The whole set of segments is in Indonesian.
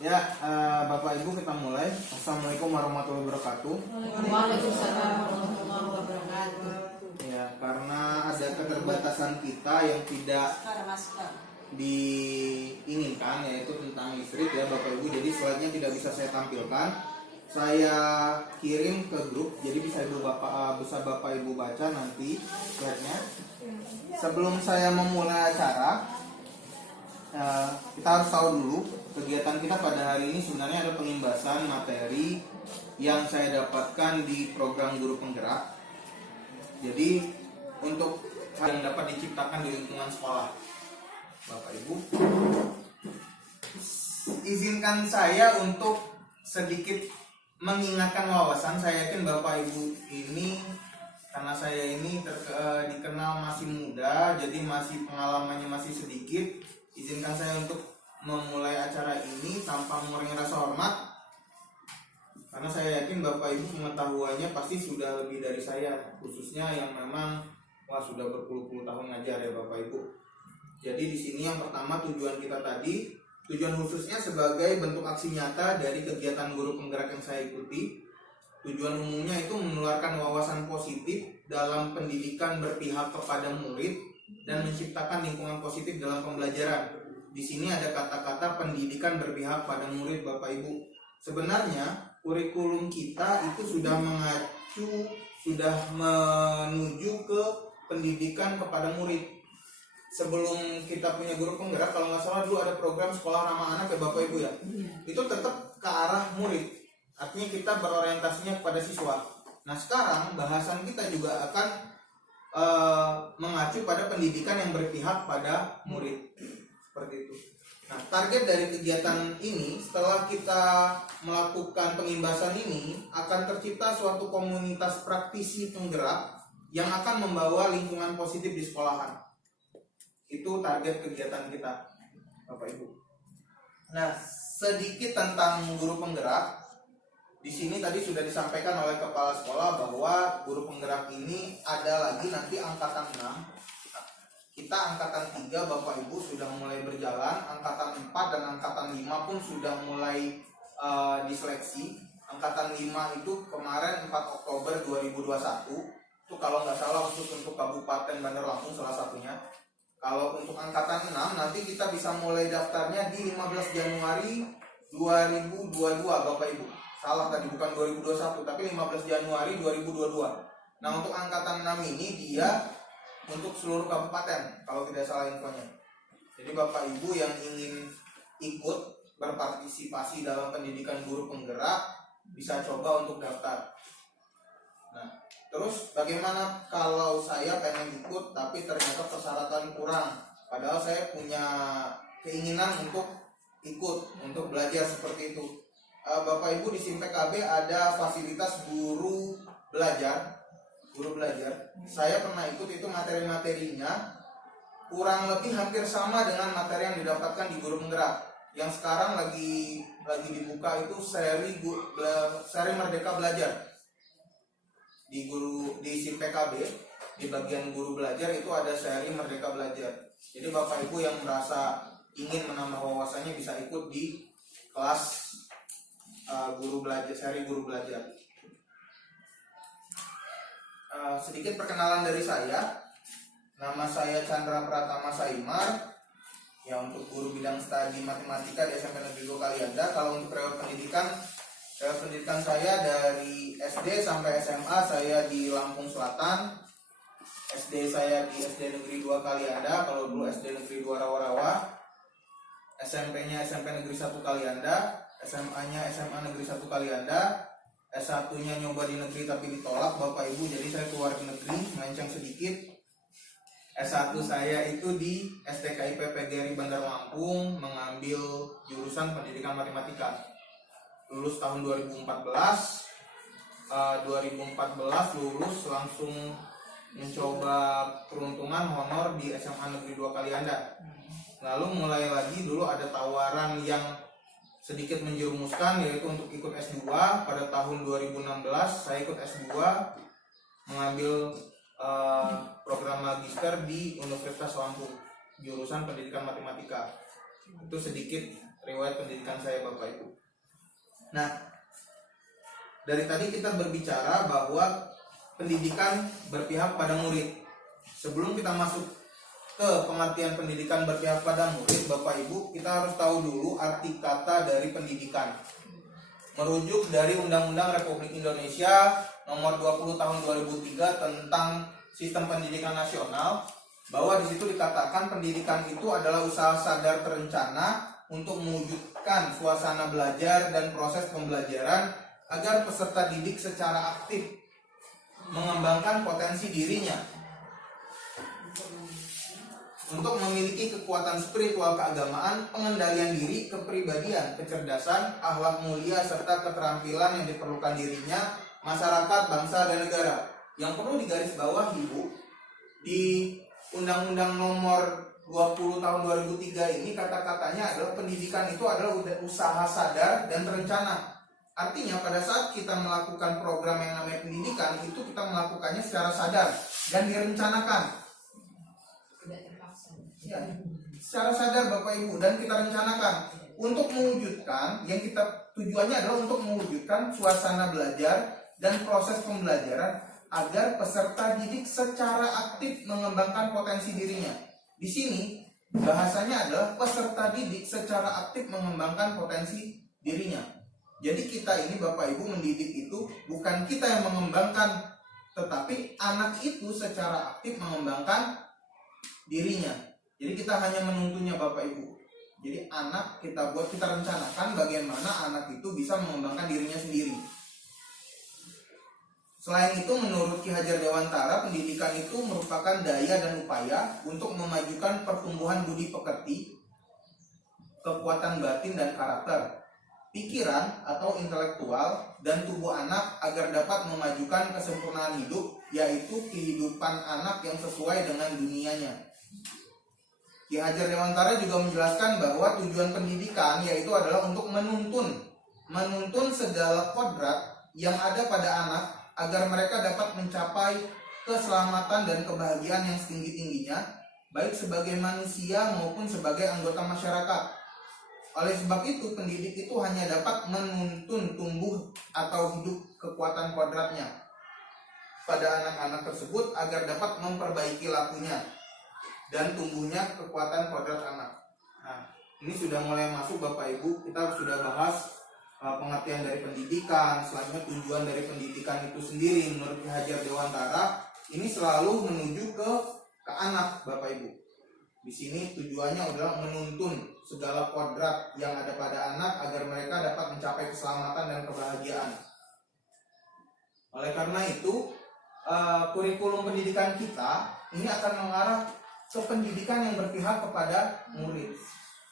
Ya, Bapak Ibu kita mulai. Assalamualaikum warahmatullahi wabarakatuh. Waalaikumsalam warahmatullahi wabarakatuh. Ya, karena ada keterbatasan kita yang tidak diinginkan, yaitu tentang listrik ya Bapak Ibu. Jadi slide-nya tidak bisa saya tampilkan. Saya kirim ke grup, jadi bisa Bapak Ibu baca nanti slide-nya. Sebelum saya memulai acara, kita harus tahu dulu kegiatan kita pada hari ini sebenarnya ada pengimbasan materi yang saya dapatkan di program guru penggerak. Jadi untuk yang dapat diciptakan di lingkungan sekolah, Bapak Ibu, izinkan saya untuk sedikit mengingatkan wawasan. Saya yakin Bapak Ibu ini, karena saya ini dikenal masih muda, jadi masih pengalamannya masih sedikit. Izinkan saya untuk memulai acara ini tanpa mengurangi rasa hormat, karena saya yakin Bapak Ibu pengetahuannya pasti sudah lebih dari saya, khususnya yang memang sudah berpuluh-puluh tahun ngajar ya Bapak Ibu. Jadi di sini yang pertama tujuan kita tadi, tujuan khususnya sebagai bentuk aksi nyata dari kegiatan guru penggerak yang saya ikuti. Tujuan umumnya itu menularkan wawasan positif dalam pendidikan berpihak kepada murid dan menciptakan lingkungan positif dalam pembelajaran. Di sini ada kata-kata pendidikan berpihak pada murid Bapak Ibu. Sebenarnya kurikulum kita itu sudah menuju ke pendidikan kepada murid. Sebelum kita punya guru penggerak, kalau nggak salah dulu ada program sekolah ramah anak ya Bapak Ibu ya. Itu tetap ke arah murid. Artinya kita berorientasinya kepada siswa. Nah sekarang bahasan kita juga akan mengacu pada pendidikan yang berpihak pada murid. Seperti itu. Nah, target dari kegiatan ini, setelah kita melakukan pengimbasan ini, akan tercipta suatu komunitas praktisi penggerak yang akan membawa lingkungan positif di sekolahan. Itu target kegiatan kita, Bapak Ibu. Nah, sedikit tentang guru penggerak. Di sini tadi sudah disampaikan oleh kepala sekolah bahwa guru penggerak ini ada lagi nanti angkatan 6. Kita angkatan 3 Bapak Ibu sudah mulai berjalan, angkatan 4 dan angkatan 5 pun sudah mulai diseleksi. Angkatan 5 itu kemarin 4 Oktober 2021. Itu kalau nggak salah khusus untuk Kabupaten Bandar Lampung salah satunya. Kalau untuk angkatan 6 nanti kita bisa mulai daftarnya di 15 Januari 2022 Bapak Ibu. Salah tadi, bukan 2021 tapi 15 Januari 2022. Nah untuk angkatan 6 ini dia untuk seluruh kabupaten kalau tidak salah infonya. Jadi Bapak Ibu yang ingin ikut berpartisipasi dalam pendidikan guru penggerak bisa coba untuk daftar. Nah, terus bagaimana kalau saya pengen ikut tapi ternyata persyaratan kurang, padahal saya punya keinginan untuk ikut, untuk belajar seperti itu. Bapak Ibu di SIM PKB ada fasilitas guru belajar. Saya pernah ikut, itu materi-materinya kurang lebih hampir sama dengan materi yang didapatkan di guru penggerak. Yang sekarang lagi dibuka itu seri Merdeka Belajar. Di SIM PKB, di bagian guru belajar itu ada seri Merdeka Belajar. Jadi Bapak Ibu yang merasa ingin menambah wawasannya bisa ikut di kelas guru belajar, seri guru belajar. Sedikit perkenalan dari saya. Nama saya Chandra Pratama Saimar. Ya, untuk guru bidang studi matematika di SMP Negeri 2 Kalianda. Kalau untuk periode pendidikan saya dari SD sampai SMA saya di Lampung Selatan. SD saya di SD Negeri 2 Kalianda. Kalau dulu SD Negeri 2 Rawa-Rawa. SMP-nya SMP Negeri 1 Kalianda. SMA-nya SMA Negeri 1 Kalianda. S1-nya nyoba di negeri tapi ditolak Bapak Ibu, jadi saya keluar ke negeri, melenceng sedikit. S1 saya itu di STKI PPGRI Bandar Lampung, mengambil jurusan pendidikan matematika. Lulus tahun 2014. 2014 lulus langsung mencoba peruntungan honor di SMA Negeri 2 Kalianda. Lalu mulai lagi dulu ada tawaran yang sedikit menjerumuskan, yaitu untuk ikut S2. Pada tahun 2016 saya ikut S2 mengambil program magister di Universitas Lampung, jurusan pendidikan matematika. Itu sedikit riwayat pendidikan saya Bapak Ibu. Nah, dari tadi kita berbicara bahwa pendidikan berpihak pada murid. Sebelum kita masuk ke pengertian pendidikan berpihak pada murid, Bapak Ibu, kita harus tahu dulu arti kata dari pendidikan. Merujuk dari Undang-Undang Republik Indonesia Nomor 20 Tahun 2003 tentang Sistem Pendidikan Nasional, bahwa di situ dikatakan pendidikan itu adalah usaha sadar terencana untuk mewujudkan suasana belajar dan proses pembelajaran agar peserta didik secara aktif mengembangkan potensi dirinya untuk memiliki kekuatan spiritual keagamaan, pengendalian diri, kepribadian, kecerdasan, akhlak mulia, serta keterampilan yang diperlukan dirinya, masyarakat, bangsa, dan negara. Yang perlu digarisbawahi, Bu, di Undang-Undang Nomor 20 Tahun 2003 ini kata-katanya adalah pendidikan itu adalah usaha sadar dan terencana. Artinya pada saat kita melakukan program yang namanya pendidikan, itu kita melakukannya secara sadar dan direncanakan. Ya, secara sadar Bapak Ibu, dan kita rencanakan untuk mewujudkan, yang kita tujuannya adalah untuk mewujudkan suasana belajar dan proses pembelajaran agar peserta didik secara aktif mengembangkan potensi dirinya. Di sini bahasanya adalah peserta didik secara aktif mengembangkan potensi dirinya. Jadi kita ini Bapak Ibu mendidik itu bukan kita yang mengembangkan, tetapi anak itu secara aktif mengembangkan dirinya. Jadi kita hanya menuntunnya Bapak Ibu. Jadi anak kita rencanakan bagaimana anak itu bisa mengembangkan dirinya sendiri. Selain itu, menurut Ki Hajar Dewantara, pendidikan itu merupakan daya dan upaya untuk memajukan pertumbuhan budi pekerti, kekuatan batin dan karakter, pikiran atau intelektual, dan tubuh anak agar dapat memajukan kesempurnaan hidup, yaitu kehidupan anak yang sesuai dengan dunianya. Ki Hajar Dewantara juga menjelaskan bahwa tujuan pendidikan yaitu adalah untuk menuntun segala kodrat yang ada pada anak agar mereka dapat mencapai keselamatan dan kebahagiaan yang setinggi-tingginya, baik sebagai manusia maupun sebagai anggota masyarakat. Oleh sebab itu, pendidik itu hanya dapat menuntun tumbuh atau hidup kekuatan kodratnya pada anak-anak tersebut agar dapat memperbaiki lakunya dan tumbuhnya kekuatan kodrat anak. Nah, ini sudah mulai masuk Bapak Ibu, kita sudah bahas pengertian dari pendidikan. Selanjutnya tujuan dari pendidikan itu sendiri menurut Ki Hajar Dewantara ini selalu menuju ke anak Bapak Ibu. Di sini tujuannya adalah menuntun segala kodrat yang ada pada anak agar mereka dapat mencapai keselamatan dan kebahagiaan. Oleh karena itu, kurikulum pendidikan kita ini akan mengarah ke pendidikan yang berpihak kepada murid.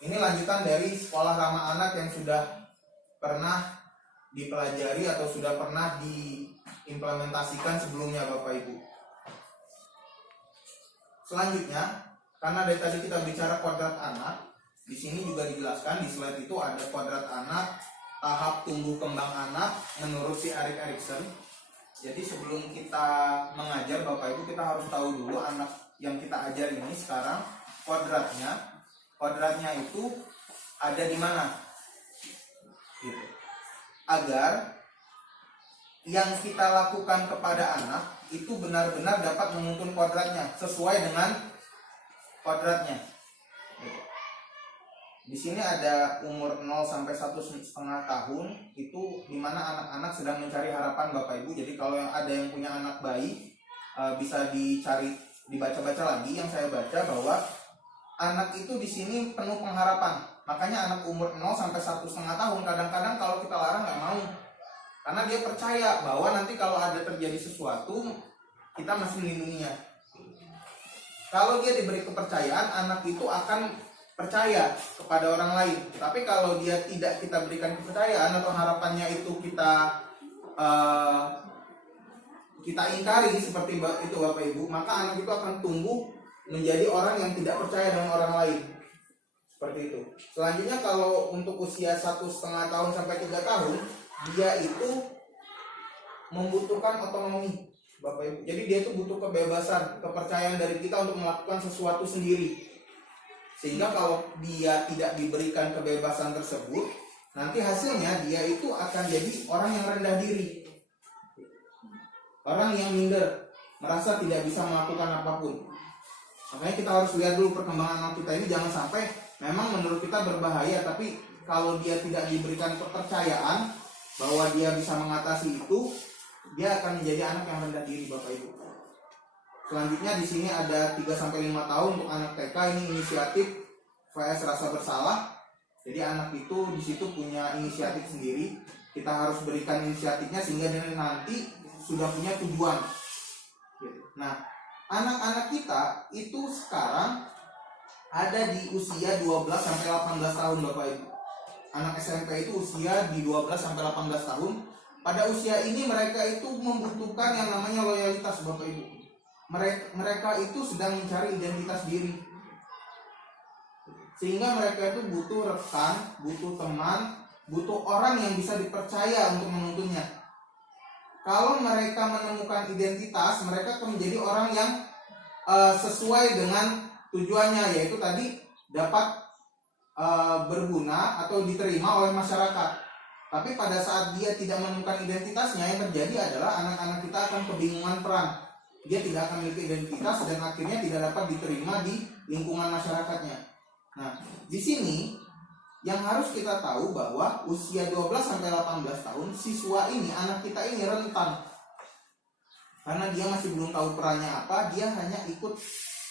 Ini lanjutan dari sekolah ramah anak yang sudah pernah dipelajari atau sudah pernah diimplementasikan sebelumnya Bapak Ibu. Selanjutnya, karena dari tadi kita bicara kodrat anak, di sini juga dijelaskan di slide itu ada kodrat anak, tahap tumbuh kembang anak menurut si Erik Erikson. Jadi sebelum kita mengajar Bapak Ibu, kita harus tahu dulu anak yang kita ajar ini sekarang kodratnya itu ada di mana. Gitu. Agar yang kita lakukan kepada anak itu benar-benar dapat menuntun kodratnya sesuai dengan kodratnya. Gitu. Di sini ada umur 0 sampai 1,5 tahun, itu dimana anak-anak sedang mencari harapan Bapak Ibu. Jadi kalau yang ada yang punya anak bayi, bisa dibaca-baca lagi yang saya baca bahwa anak itu di sini penuh pengharapan. Makanya anak umur 0 sampai 1,5 tahun kadang-kadang kalau kita larang nggak mau, karena dia percaya bahwa nanti kalau ada terjadi sesuatu kita masih melindunginya. Kalau dia diberi kepercayaan, anak itu akan percaya kepada orang lain. Tapi kalau dia tidak kita berikan kepercayaan atau harapannya itu kita ingkari seperti itu Bapak Ibu, maka anak itu akan tumbuh menjadi orang yang tidak percaya dengan orang lain. Seperti itu. Selanjutnya kalau untuk usia 1,5 tahun sampai 3 tahun, dia itu membutuhkan otonomi Bapak Ibu. Jadi dia itu butuh kebebasan, kepercayaan dari kita untuk melakukan sesuatu sendiri. Sehingga kalau dia tidak diberikan kebebasan tersebut, nanti hasilnya dia itu akan jadi orang yang rendah diri, orang yang minder, merasa tidak bisa melakukan apapun. Makanya kita harus lihat dulu perkembangan anak kita ini, jangan sampai memang menurut kita berbahaya, tapi kalau dia tidak diberikan kepercayaan bahwa dia bisa mengatasi itu, dia akan menjadi anak yang rendah diri, Bapak Ibu. Selanjutnya di sini ada 3-5 tahun untuk anak TK, ini inisiatif vs rasa bersalah. Jadi anak itu di situ punya inisiatif sendiri. Kita harus berikan inisiatifnya sehingga dia nanti sudah punya tujuan. Nah, anak-anak kita itu sekarang ada di usia 12-18 tahun, Bapak Ibu. Anak SMP itu usia di 12-18 tahun. Pada usia ini mereka itu membutuhkan yang namanya loyalitas, Bapak Ibu. Mereka itu sedang mencari identitas diri, sehingga mereka itu butuh rekan, butuh teman, butuh orang yang bisa dipercaya untuk menuntunnya. Kalau mereka menemukan identitas, mereka akan menjadi orang yang sesuai dengan tujuannya, yaitu tadi dapat berguna atau diterima oleh masyarakat. Tapi pada saat dia tidak menemukan identitasnya, yang terjadi adalah anak-anak kita akan kebingungan peran. Dia tidak akan memiliki identitas dan akhirnya tidak dapat diterima di lingkungan masyarakatnya. Nah, di sini yang harus kita tahu bahwa usia 12-18 tahun siswa ini, anak kita ini rentan. Karena dia masih belum tahu perannya apa, dia hanya ikut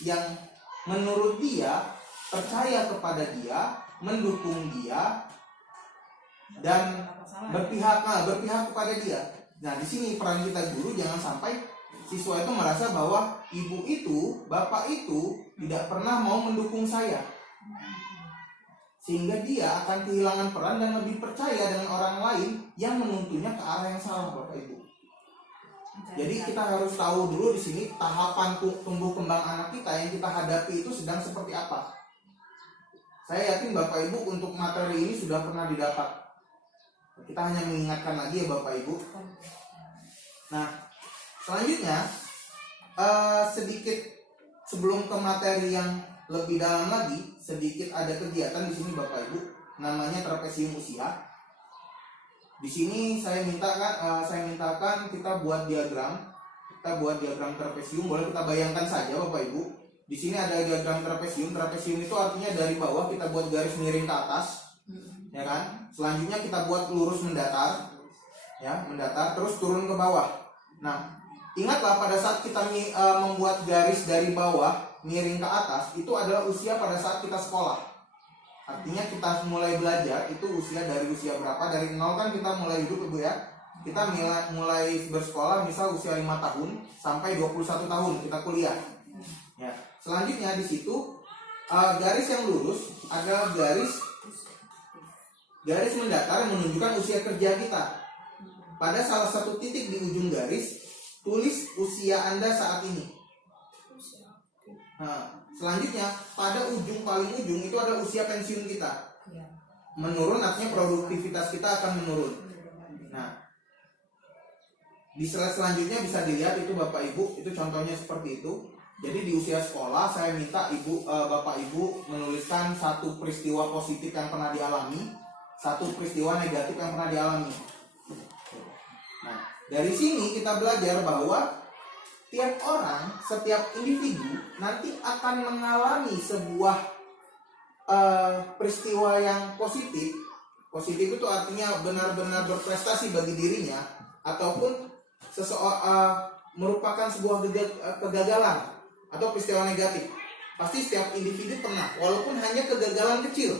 yang menurut dia, percaya kepada dia, mendukung dia, dan berpihak kepada dia. Nah, di sini peran kita guru, jangan sampai siswa itu merasa bahwa ibu itu, bapak itu tidak pernah mau mendukung saya, sehingga dia akan kehilangan peran dan lebih percaya dengan orang lain yang menuntunnya ke arah yang salah, Bapak Ibu. Jadi kita harus tahu dulu di sini tahapan tumbuh kembang anak kita yang kita hadapi itu sedang seperti apa. Saya yakin Bapak Ibu untuk materi ini sudah pernah didapat. Kita hanya mengingatkan lagi ya Bapak Ibu. Nah, selanjutnya sedikit sebelum ke materi yang lebih dalam lagi, sedikit ada kegiatan di sini Bapak Ibu, namanya trapesium usia. Di sini saya mintakan kita buat diagram. Kita buat diagram trapesium, boleh kita bayangkan saja Bapak Ibu. Di sini ada diagram trapesium. Trapesium itu artinya dari bawah kita buat garis miring ke atas, ya kan? Selanjutnya kita buat lurus mendatar, ya, mendatar terus turun ke bawah. Nah, ingatlah pada saat kita membuat garis dari bawah miring ke atas, itu adalah usia pada saat kita sekolah. Artinya kita mulai belajar itu usia dari usia berapa? Dari 0 kan kita mulai hidup Ibu ya. Kita mulai bersekolah misal usia 5 tahun sampai 21 tahun kita kuliah. Ya. Selanjutnya di situ garis yang lurus adalah garis mendatar yang menunjukkan usia kerja kita. Pada salah satu titik di ujung garis, tulis usia Anda saat ini. Nah, selanjutnya pada paling ujung itu ada usia pensiun kita. Menurun artinya produktivitas kita akan menurun. Nah, di slide selanjutnya bisa dilihat itu Bapak Ibu, itu contohnya seperti itu. Jadi di usia sekolah saya minta Bapak Ibu menuliskan satu peristiwa positif yang pernah dialami, satu peristiwa negatif yang pernah dialami. Nah, dari sini kita belajar bahwa tiap orang, setiap individu nanti akan mengalami sebuah peristiwa yang positif. Positif itu artinya benar-benar berprestasi bagi dirinya, ataupun merupakan sebuah kegagalan atau peristiwa negatif. Pasti setiap individu pernah, walaupun hanya kegagalan kecil.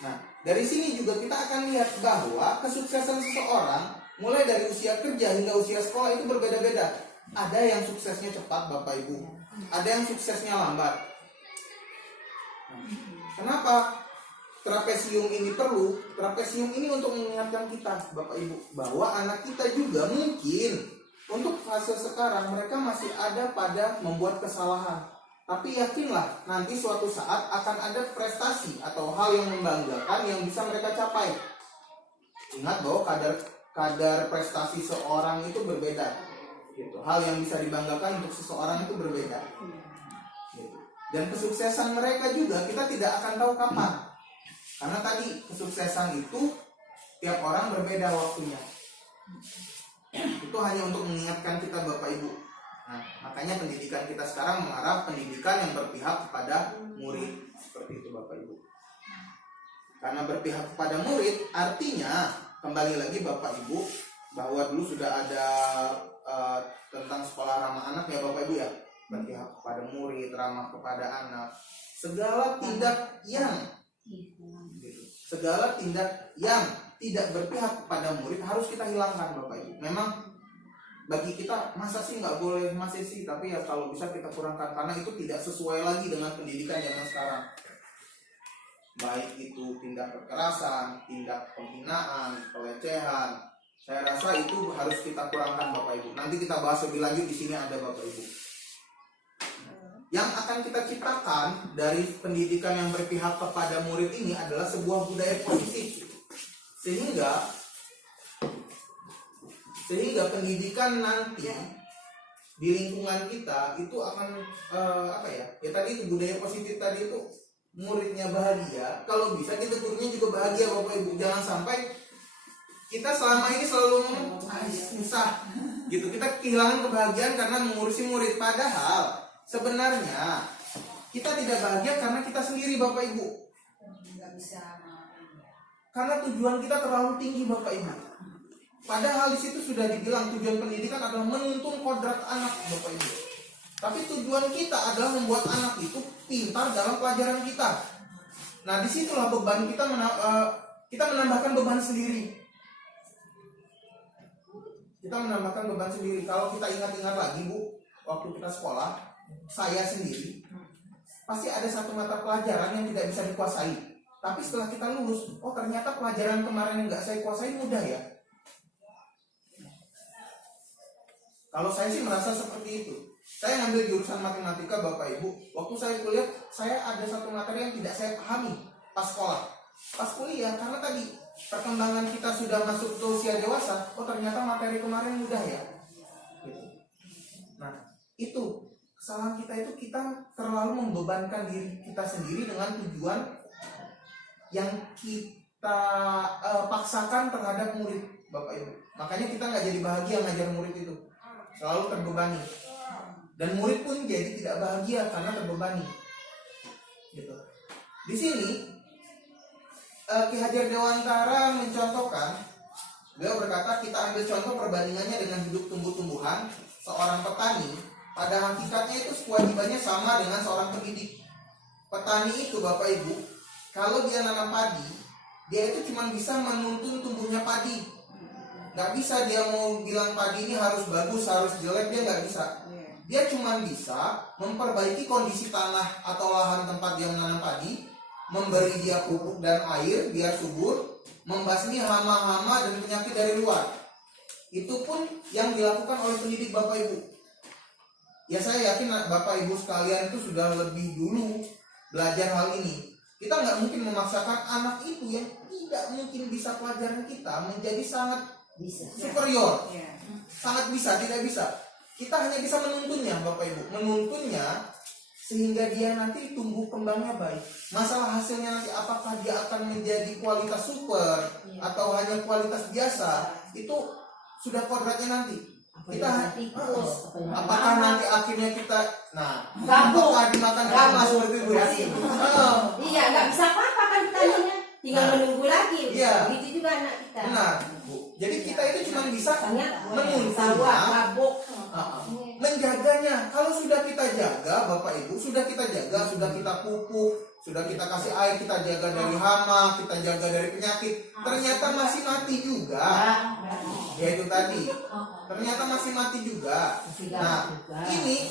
Nah, dari sini juga kita akan lihat bahwa kesuksesan seseorang mulai dari usia kerja hingga usia sekolah itu berbeda-beda. Ada yang suksesnya cepat Bapak Ibu, ada yang suksesnya lambat. Kenapa trapesium ini perlu? Trapesium ini untuk mengingatkan kita Bapak Ibu bahwa anak kita juga mungkin untuk fase sekarang mereka masih ada pada membuat kesalahan. Tapi yakinlah nanti suatu saat akan ada prestasi atau hal yang membanggakan yang bisa mereka capai. Ingat bahwa kadar prestasi seorang itu berbeda. Gitu. Hal yang bisa dibanggakan untuk seseorang itu berbeda. Gitu. Dan kesuksesan mereka juga kita tidak akan tahu kapan. Karena tadi kesuksesan itu tiap orang berbeda waktunya. Itu hanya untuk mengingatkan kita Bapak Ibu. Nah, makanya pendidikan kita sekarang mengarah pendidikan yang berpihak kepada murid. Seperti itu Bapak Ibu. Karena berpihak kepada murid artinya kembali lagi Bapak Ibu bahwa dulu sudah ada tentang sekolah ramah anak ya Bapak Ibu ya. Berpihak kepada murid, ramah kepada anak. Segala tindak yang tidak berpihak kepada murid harus kita hilangkan Bapak Ibu. Memang bagi kita masa sih nggak boleh, masih sih, tapi ya kalau bisa kita kurangkan karena itu tidak sesuai lagi dengan pendidikan zaman sekarang. Baik itu tindak kekerasan, tindak penghinaan, pelecehan. Saya rasa itu harus kita kurangkan Bapak Ibu. Nanti kita bahas lebih lanjut, di sini ada Bapak Ibu. Yang akan kita ciptakan dari pendidikan yang berpihak kepada murid ini adalah sebuah budaya positif. Sehingga pendidikan nanti di lingkungan kita itu akan ya tadi itu budaya positif tadi itu muridnya bahagia, kalau bisa kita gurunya juga bahagia Bapak Ibu. Jangan sampai kita selama ini selalu susah gitu, kita kehilangan kebahagiaan karena mengurusi murid, padahal sebenarnya kita tidak bahagia karena kita sendiri Bapak Ibu. Karena tujuan kita terlalu tinggi Bapak Ibu. Padahal di situ sudah dibilang tujuan pendidikan adalah menuntun kodrat anak Bapak Ibu. Tapi tujuan kita adalah membuat anak itu pintar dalam pelajaran kita. Nah disitulah beban kita kita menambahkan beban sendiri. Kalau kita ingat-ingat lagi Bu, waktu kita sekolah, saya sendiri pasti ada satu mata pelajaran yang tidak bisa dikuasai. Tapi setelah kita lulus, oh ternyata pelajaran kemarin yang nggak saya kuasai mudah ya. Kalau saya sih merasa seperti itu. Saya ngambil jurusan matematika Bapak Ibu. Waktu saya kuliah, saya ada satu materi yang tidak saya pahami pas sekolah. Pas kuliah, karena tadi perkembangan kita sudah masuk ke usia dewasa, oh ternyata materi kemarin mudah ya. Nah, itu kesalahan kita itu kita terlalu membebankan diri kita sendiri dengan tujuan yang kita paksakan terhadap murid Bapak Ibu. Makanya kita nggak jadi bahagia ngajar murid itu, selalu terbebani. Dan murid pun jadi tidak bahagia karena terbebani. Gitu. Di sini Ki Hajar Dewantara mencontohkan, beliau berkata kita ambil contoh perbandingannya dengan hidup tumbuh-tumbuhan. Seorang petani pada hakikatnya itu kewajibannya sama dengan seorang pendidik. Petani itu Bapak Ibu, kalau dia nanam padi, dia itu cuma bisa menuntun tumbuhnya padi. Gak bisa dia mau bilang padi ini harus bagus, harus jelek, dia gak bisa. Dia cuma bisa memperbaiki kondisi tanah atau lahan tempat dia menanam padi, memberi dia pupuk dan air biar subur, membasmi hama-hama dan penyakit dari luar. Itu pun yang dilakukan oleh pendidik Bapak Ibu. Ya saya yakin Bapak Ibu sekalian itu sudah lebih dulu belajar hal ini. Kita nggak mungkin memaksakan anak itu yang tidak mungkin bisa pelajaran kita menjadi sangat superior. Sangat bisa, tidak bisa. Kita hanya bisa menuntunnya Bapak Ibu, menuntunnya sehingga dia nanti tumbuh kembangnya baik. Masalah hasilnya nanti apakah dia akan menjadi kualitas super atau hanya kualitas biasa, itu sudah kodratnya nanti. Kita apakah nanti akhirnya kita apakah dimakan hama seperti itu ya? Iya, nggak bisa apa-apa kan tadinya, tinggal menunggu lagi. Iya. Begitu juga anak kita. Benar, Bu. Jadi kita itu cuma bisa menuntunnya, menjaganya. Kalau sudah kita jaga Bapak Ibu, sudah kita jaga, sudah kita pupuk, sudah kita kasih air, kita jaga dari hama, kita jaga dari penyakit, ternyata masih mati juga. Ya itu tadi, ternyata masih mati juga. Nah, ini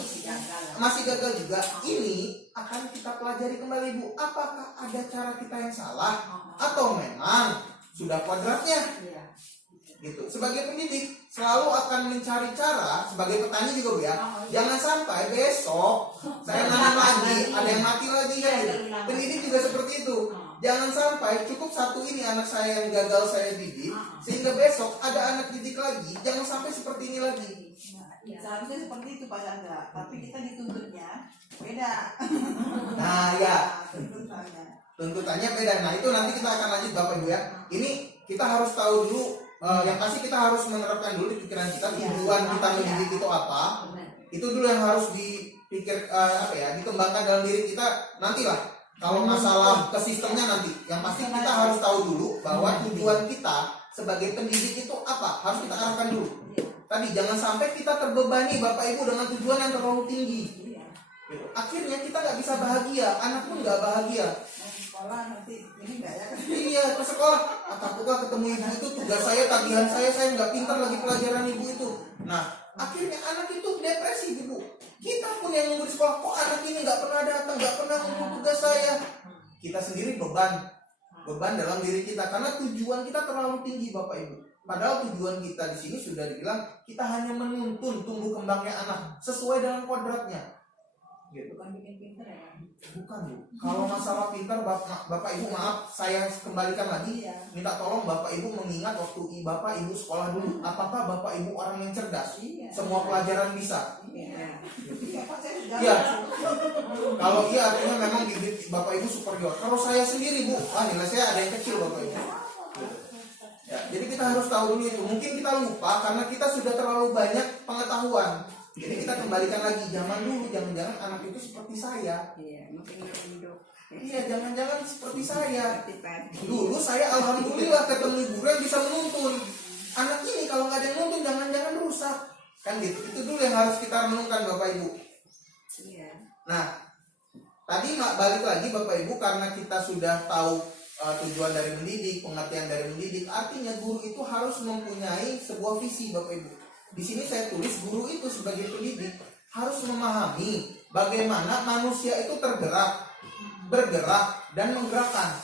masih gagal juga. Ini akan kita pelajari kembali Bu. Apakah ada cara kita yang salah atau memang sudah kodratnya? Gitu. Sebagai pendidik selalu akan mencari cara, sebagai petani juga Bu ya. Jangan sampai besok saya nanam lagi, ada yang mati lagi ya. Gitu. Pendidik juga seperti itu. Jangan sampai cukup satu ini anak saya yang gagal saya didik, sehingga besok ada anak didik lagi. Jangan sampai seperti ini lagi. Seharusnya seperti itu Pak Chandra, tapi kita dituntutnya beda. Nah ya, Tuntutannya. tuntutannya beda. Nah itu nanti kita akan lanjut Bapak Ibu ya. Ini kita harus tahu dulu, yang pasti kita harus menerapkan dulu di pikiran kita tujuan kita mendidik itu apa. Itu dulu yang harus dipikir dikembangkan dalam diri kita nantilah. Kalau masalah ke sistemnya nanti, yang pasti kita harus tahu dulu bahwa tujuan kita sebagai pendidik itu apa, harus kita arahkan dulu. Tadi jangan sampai kita terbebani Bapak Ibu dengan tujuan yang terlalu tinggi. Akhirnya kita nggak bisa bahagia, anak pun nggak bahagia. Sekolah nanti ini enggak ya? Iya, ke sekolah. Takutlah ketemu ibu itu, tugas saya, tagihan saya nggak pintar lagi pelajaran ibu itu. Nah, akhirnya anak itu depresi, ibu. Kita pun yang nunggu di sekolah, kok anak ini nggak pernah datang, nggak pernah ngurus tugas saya. Kita sendiri beban dalam diri kita karena tujuan kita terlalu tinggi, Bapak Ibu. Padahal tujuan kita di sini sudah dibilang kita hanya menuntun tumbuh kembangnya anak sesuai dengan kodratnya. Gitu. Bukan bikin pinter ya? Bukan Bu. Kalau masalah pintar Bapak Ibu maaf saya kembalikan lagi. Minta tolong Bapak Ibu mengingat waktu Bapak Ibu sekolah dulu. Apakah Bapak Ibu orang yang cerdas? Semua pelajaran bisa. Iya Pak, saya sudah. Iya. Kalau iya artinya memang bibit Bapak Ibu superior. Kalau saya sendiri Bu, nilai saya ada yang kecil Bapak Ibu. Ya, jadi kita harus tahu dulu itu. Mungkin kita lupa karena kita sudah terlalu banyak pengetahuan. Jadi kita kembalikan lagi zaman dulu, jangan-jangan anak itu seperti saya. Iya, mungkin hidup. Iya, jangan-jangan seperti saya. Dulu saya alhamdulillah ketemu guru yang bisa menuntun. Anak ini kalau nggak ada yang nuntun, jangan-jangan rusak. Kan gitu. Itu dulu yang harus kita renungkan Bapak Ibu. Iya. Nah, tadi balik lagi Bapak Ibu karena kita sudah tahu tujuan dari mendidik, pengertian dari mendidik, artinya guru itu harus mempunyai sebuah visi Bapak Ibu. Di sini saya tulis guru itu sebagai pendidik harus memahami bagaimana manusia itu bergerak dan menggerakkan.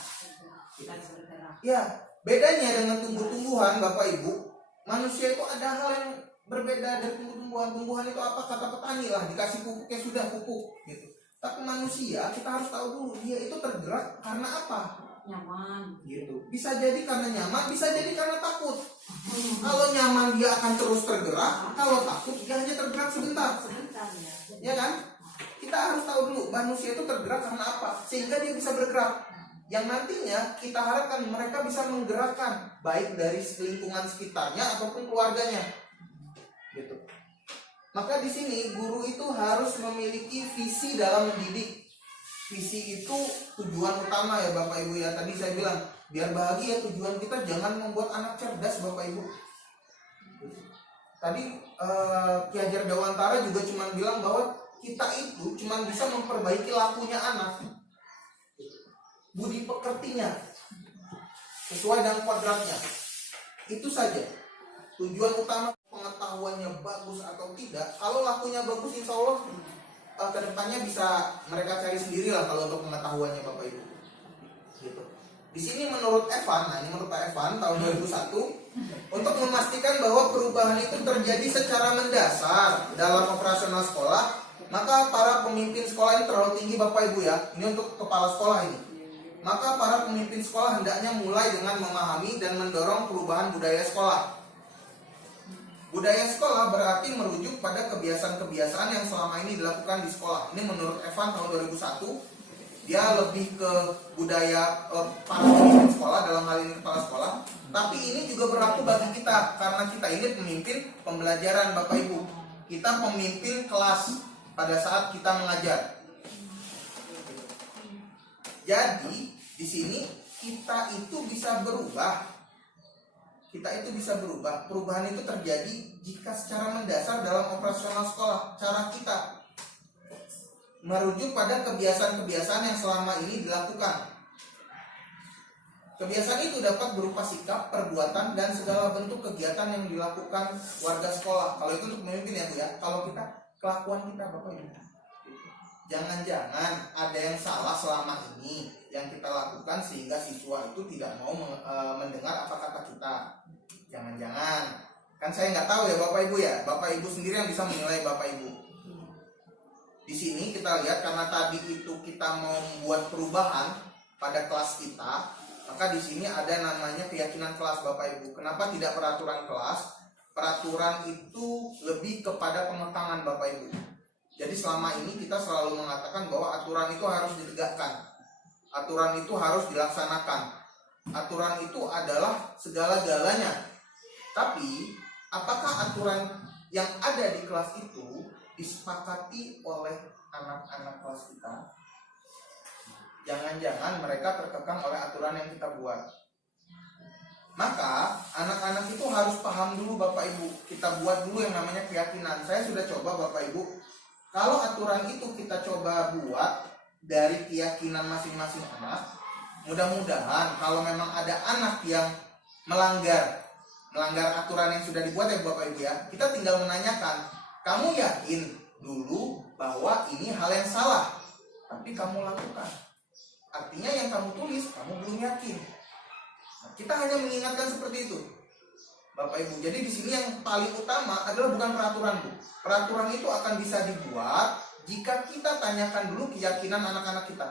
Ya, bedanya dengan tumbuh-tumbuhan Bapak Ibu, manusia itu ada hal yang berbeda dari tumbuh-tumbuhan. Tumbuhan itu apa? Kata petani lah, dikasih pupuknya sudah pupuk gitu. Tapi manusia kita harus tahu dulu dia itu tergerak karena apa? Nyaman Gitu. Bisa jadi karena nyaman, bisa jadi karena takut. Kalau nyaman dia akan terus tergerak, kalau takut dia hanya tergerak sebentar. Ya kan? Kita harus tahu dulu manusia itu tergerak karena apa, sehingga dia bisa bergerak. Yang nantinya kita harapkan mereka bisa menggerakkan baik dari lingkungan sekitarnya ataupun keluarganya. Gitu. Maka di sini guru itu harus memiliki visi dalam mendidik. Visi itu tujuan utama ya Bapak Ibu ya. Tadi saya bilang biar bahagia, tujuan kita jangan membuat anak cerdas Bapak Ibu. Tadi Ki Hajar Dewantara juga cuma bilang bahwa kita itu cuma bisa memperbaiki lakunya anak, budi pekertinya sesuai dengan kodratnya. Itu saja. Tujuan utama pengetahuannya bagus atau tidak. Kalau lakunya bagus, insya Allah kedepannya bisa mereka cari sendiri lah kalau untuk pengetahuannya Bapak Ibu. Gitu. Di sini menurut Evan, ini menurut Pak Evan tahun 2001, untuk memastikan bahwa perubahan itu terjadi secara mendasar dalam operasional sekolah, maka para pemimpin sekolah ini terlalu tinggi Bapak Ibu ya. Ini untuk kepala sekolah ini. Maka para pemimpin sekolah hendaknya mulai dengan memahami dan mendorong perubahan budaya sekolah. Budaya sekolah berarti merujuk pada kebiasaan-kebiasaan yang selama ini dilakukan di sekolah. Ini menurut Evan tahun 2001. Dia lebih ke budaya para pemimpin sekolah, dalam hal ini kepala sekolah. Tapi ini juga berlaku bagi kita, karena kita ini pemimpin pembelajaran Bapak Ibu. Kita pemimpin kelas pada saat kita mengajar. Jadi di sini kita itu bisa berubah. Perubahan itu terjadi jika secara mendasar dalam operasional sekolah. Cara kita merujuk pada kebiasaan-kebiasaan yang selama ini dilakukan. Kebiasaan itu dapat berupa sikap, perbuatan, dan segala bentuk kegiatan yang dilakukan warga sekolah. Kalau itu untuk memimpin ya Bu ya. Kalau kita, kelakuan kita Bapak Ibu. Jangan-jangan ada yang salah selama ini yang kita lakukan sehingga siswa itu tidak mau mendengar apa kata kita. Jangan-jangan, kan saya nggak tahu ya Bapak Ibu ya. Bapak Ibu sendiri yang bisa menilai Bapak Ibu. Di sini kita lihat karena tadi itu kita mau membuat perubahan pada kelas kita, maka di sini ada namanya keyakinan kelas Bapak Ibu. Kenapa tidak peraturan kelas? peraturan itu lebih kepada pengekangan Bapak Ibu. Jadi selama ini kita selalu mengatakan bahwa aturan itu harus ditegakkan, aturan itu harus dilaksanakan, aturan itu adalah segala-galanya. Tapi apakah aturan yang ada di kelas itu disepakati oleh anak-anak kelas kita? Jangan-jangan mereka terkekang oleh aturan yang kita buat. Maka anak-anak itu harus paham dulu Bapak Ibu. Kita buat dulu yang namanya keyakinan. Saya sudah coba Bapak Ibu, kalau aturan itu kita coba buat dari keyakinan masing-masing anak, mudah-mudahan kalau memang ada anak yang melanggar aturan yang sudah dibuat ya Bapak Ibu ya, kita tinggal menanyakan, kamu yakin dulu bahwa ini hal yang salah, tapi kamu lakukan. Artinya yang kamu tulis kamu belum yakin. Nah, kita hanya mengingatkan seperti itu, Bapak Ibu. Jadi di sini yang paling utama adalah bukan peraturan, Bu. Peraturan itu akan bisa dibuat jika kita tanyakan dulu keyakinan anak-anak kita.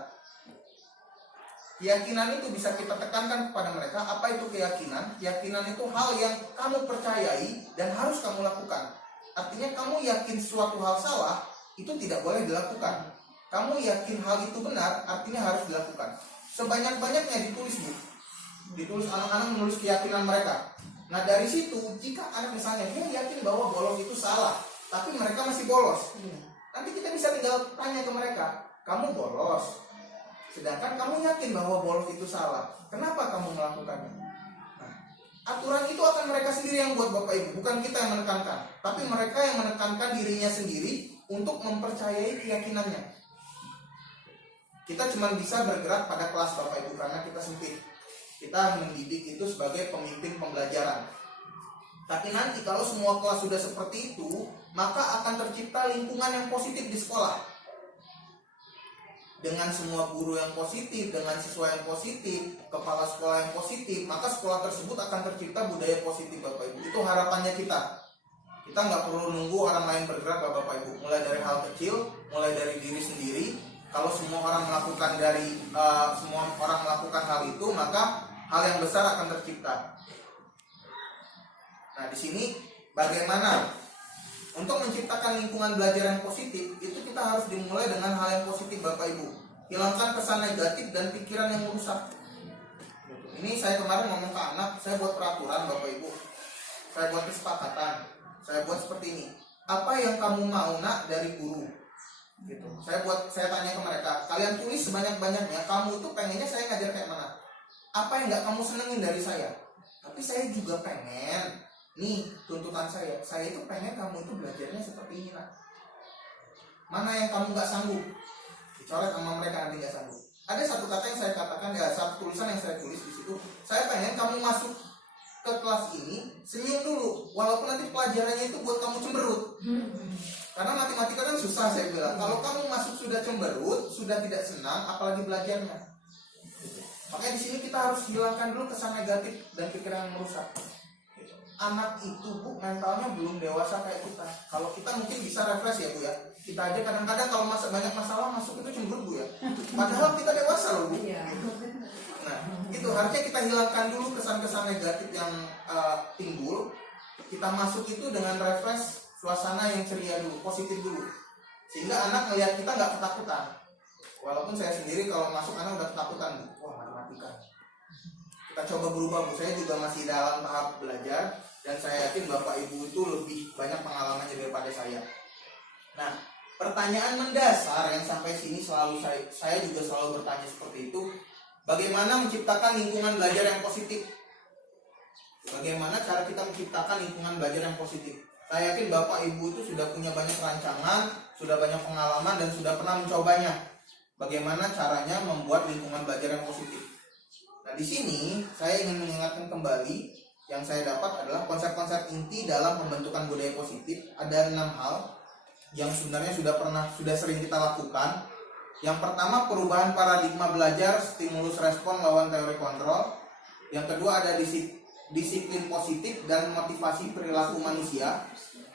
Keyakinan itu bisa kita tekankan kepada mereka. Apa itu keyakinan? Keyakinan itu hal yang kamu percayai dan harus kamu lakukan. Artinya kamu yakin suatu hal salah, itu tidak boleh dilakukan. Kamu yakin hal itu benar, artinya harus dilakukan. Sebanyak-banyaknya ditulis, Bu. Ditulis, anak-anak menulis keyakinan mereka. Nah dari situ, jika anak misalnya dia yakin bahwa bolos itu salah, tapi mereka masih bolos, nanti kita bisa tinggal tanya ke mereka, kamu bolos, sedangkan kamu yakin bahwa bolos itu salah, kenapa kamu melakukannya? Nah, aturan itu akan mereka sendiri yang buat Bapak Ibu, bukan kita yang menekankan, tapi mereka yang menekankan dirinya sendiri untuk mempercayai keyakinannya. Kita cuma bisa bergerak pada kelas Bapak Ibu karena kita sempit. Kita mendidik itu sebagai pemimpin pembelajaran. Tapi nanti kalau semua kelas sudah seperti itu, maka akan tercipta lingkungan yang positif di sekolah. Dengan semua guru yang positif, dengan siswa yang positif, kepala sekolah yang positif, maka sekolah tersebut akan tercipta budaya positif Bapak Ibu. Itu harapannya kita. Kita nggak perlu nunggu orang lain bergerak Bapak Ibu. Mulai dari hal kecil, mulai dari diri sendiri. Kalau semua orang melakukan hal itu, maka hal yang besar akan tercipta. Nah, di sini bagaimana untuk menciptakan lingkungan belajar yang positif, itu kita harus dimulai dengan hal yang positif Bapak Ibu. Hilangkan kesan negatif dan pikiran yang merusak. Ini saya kemarin ngomong ke anak, saya buat peraturan Bapak Ibu. Saya buat kesepakatan. Saya buat seperti ini. Apa yang kamu mau nak dari guru? Gitu. Saya tanya ke mereka, kalian tulis sebanyak-banyaknya, kamu itu pengennya saya ngajar kayak mana? Apa yang nggak kamu senengin dari saya? Tapi saya juga pengen, nih tuntutan saya itu pengen kamu itu belajarnya seperti ini nak. Mana yang kamu nggak sanggup? Dicoret sama mereka nanti nggak sanggup. Ada satu kata yang saya katakan, ya satu tulisan yang saya tulis di situ, saya pengen kamu masuk ke kelas ini senyum dulu, walaupun nanti pelajarannya itu buat kamu cemberut. Karena matematika kan susah saya bilang. Kalau kamu masuk sudah cemberut, sudah tidak senang, apalagi belajarnya. Makanya di sini kita harus hilangkan dulu kesan negatif dan pikiran yang merusak. Anak itu Bu, mentalnya belum dewasa kayak kita. Kalau kita mungkin bisa refresh ya Bu ya. Kita aja kadang-kadang kalau banyak masalah masuk itu cemberut Bu ya. Padahal kita dewasa loh Bu. Nah, itu harusnya kita hilangkan dulu kesan-kesan negatif yang timbul. Kita masuk itu dengan refresh, suasana yang ceria dulu, positif dulu, sehingga anak melihat kita nggak ketakutan. Walaupun saya sendiri kalau masuk anak udah ketakutan, wah matematika. Kita coba berubah Bu, saya juga masih dalam tahap belajar dan saya yakin Bapak Ibu itu lebih banyak pengalamannya daripada saya. Nah, pertanyaan mendasar yang sampai sini selalu saya juga selalu bertanya seperti itu, bagaimana menciptakan lingkungan belajar yang positif? Bagaimana cara kita menciptakan lingkungan belajar yang positif? Saya yakin Bapak Ibu itu sudah punya banyak rancangan, sudah banyak pengalaman dan sudah pernah mencobanya. Bagaimana caranya membuat lingkungan belajar yang positif? Nah, di sini saya ingin mengingatkan kembali yang saya dapat adalah konsep-konsep inti dalam pembentukan budaya positif. Ada 6 hal yang sebenarnya sudah sering kita lakukan. Yang pertama, perubahan paradigma belajar, stimulus respon lawan teori kontrol. Yang kedua ada disiplin positif dan motivasi perilaku manusia.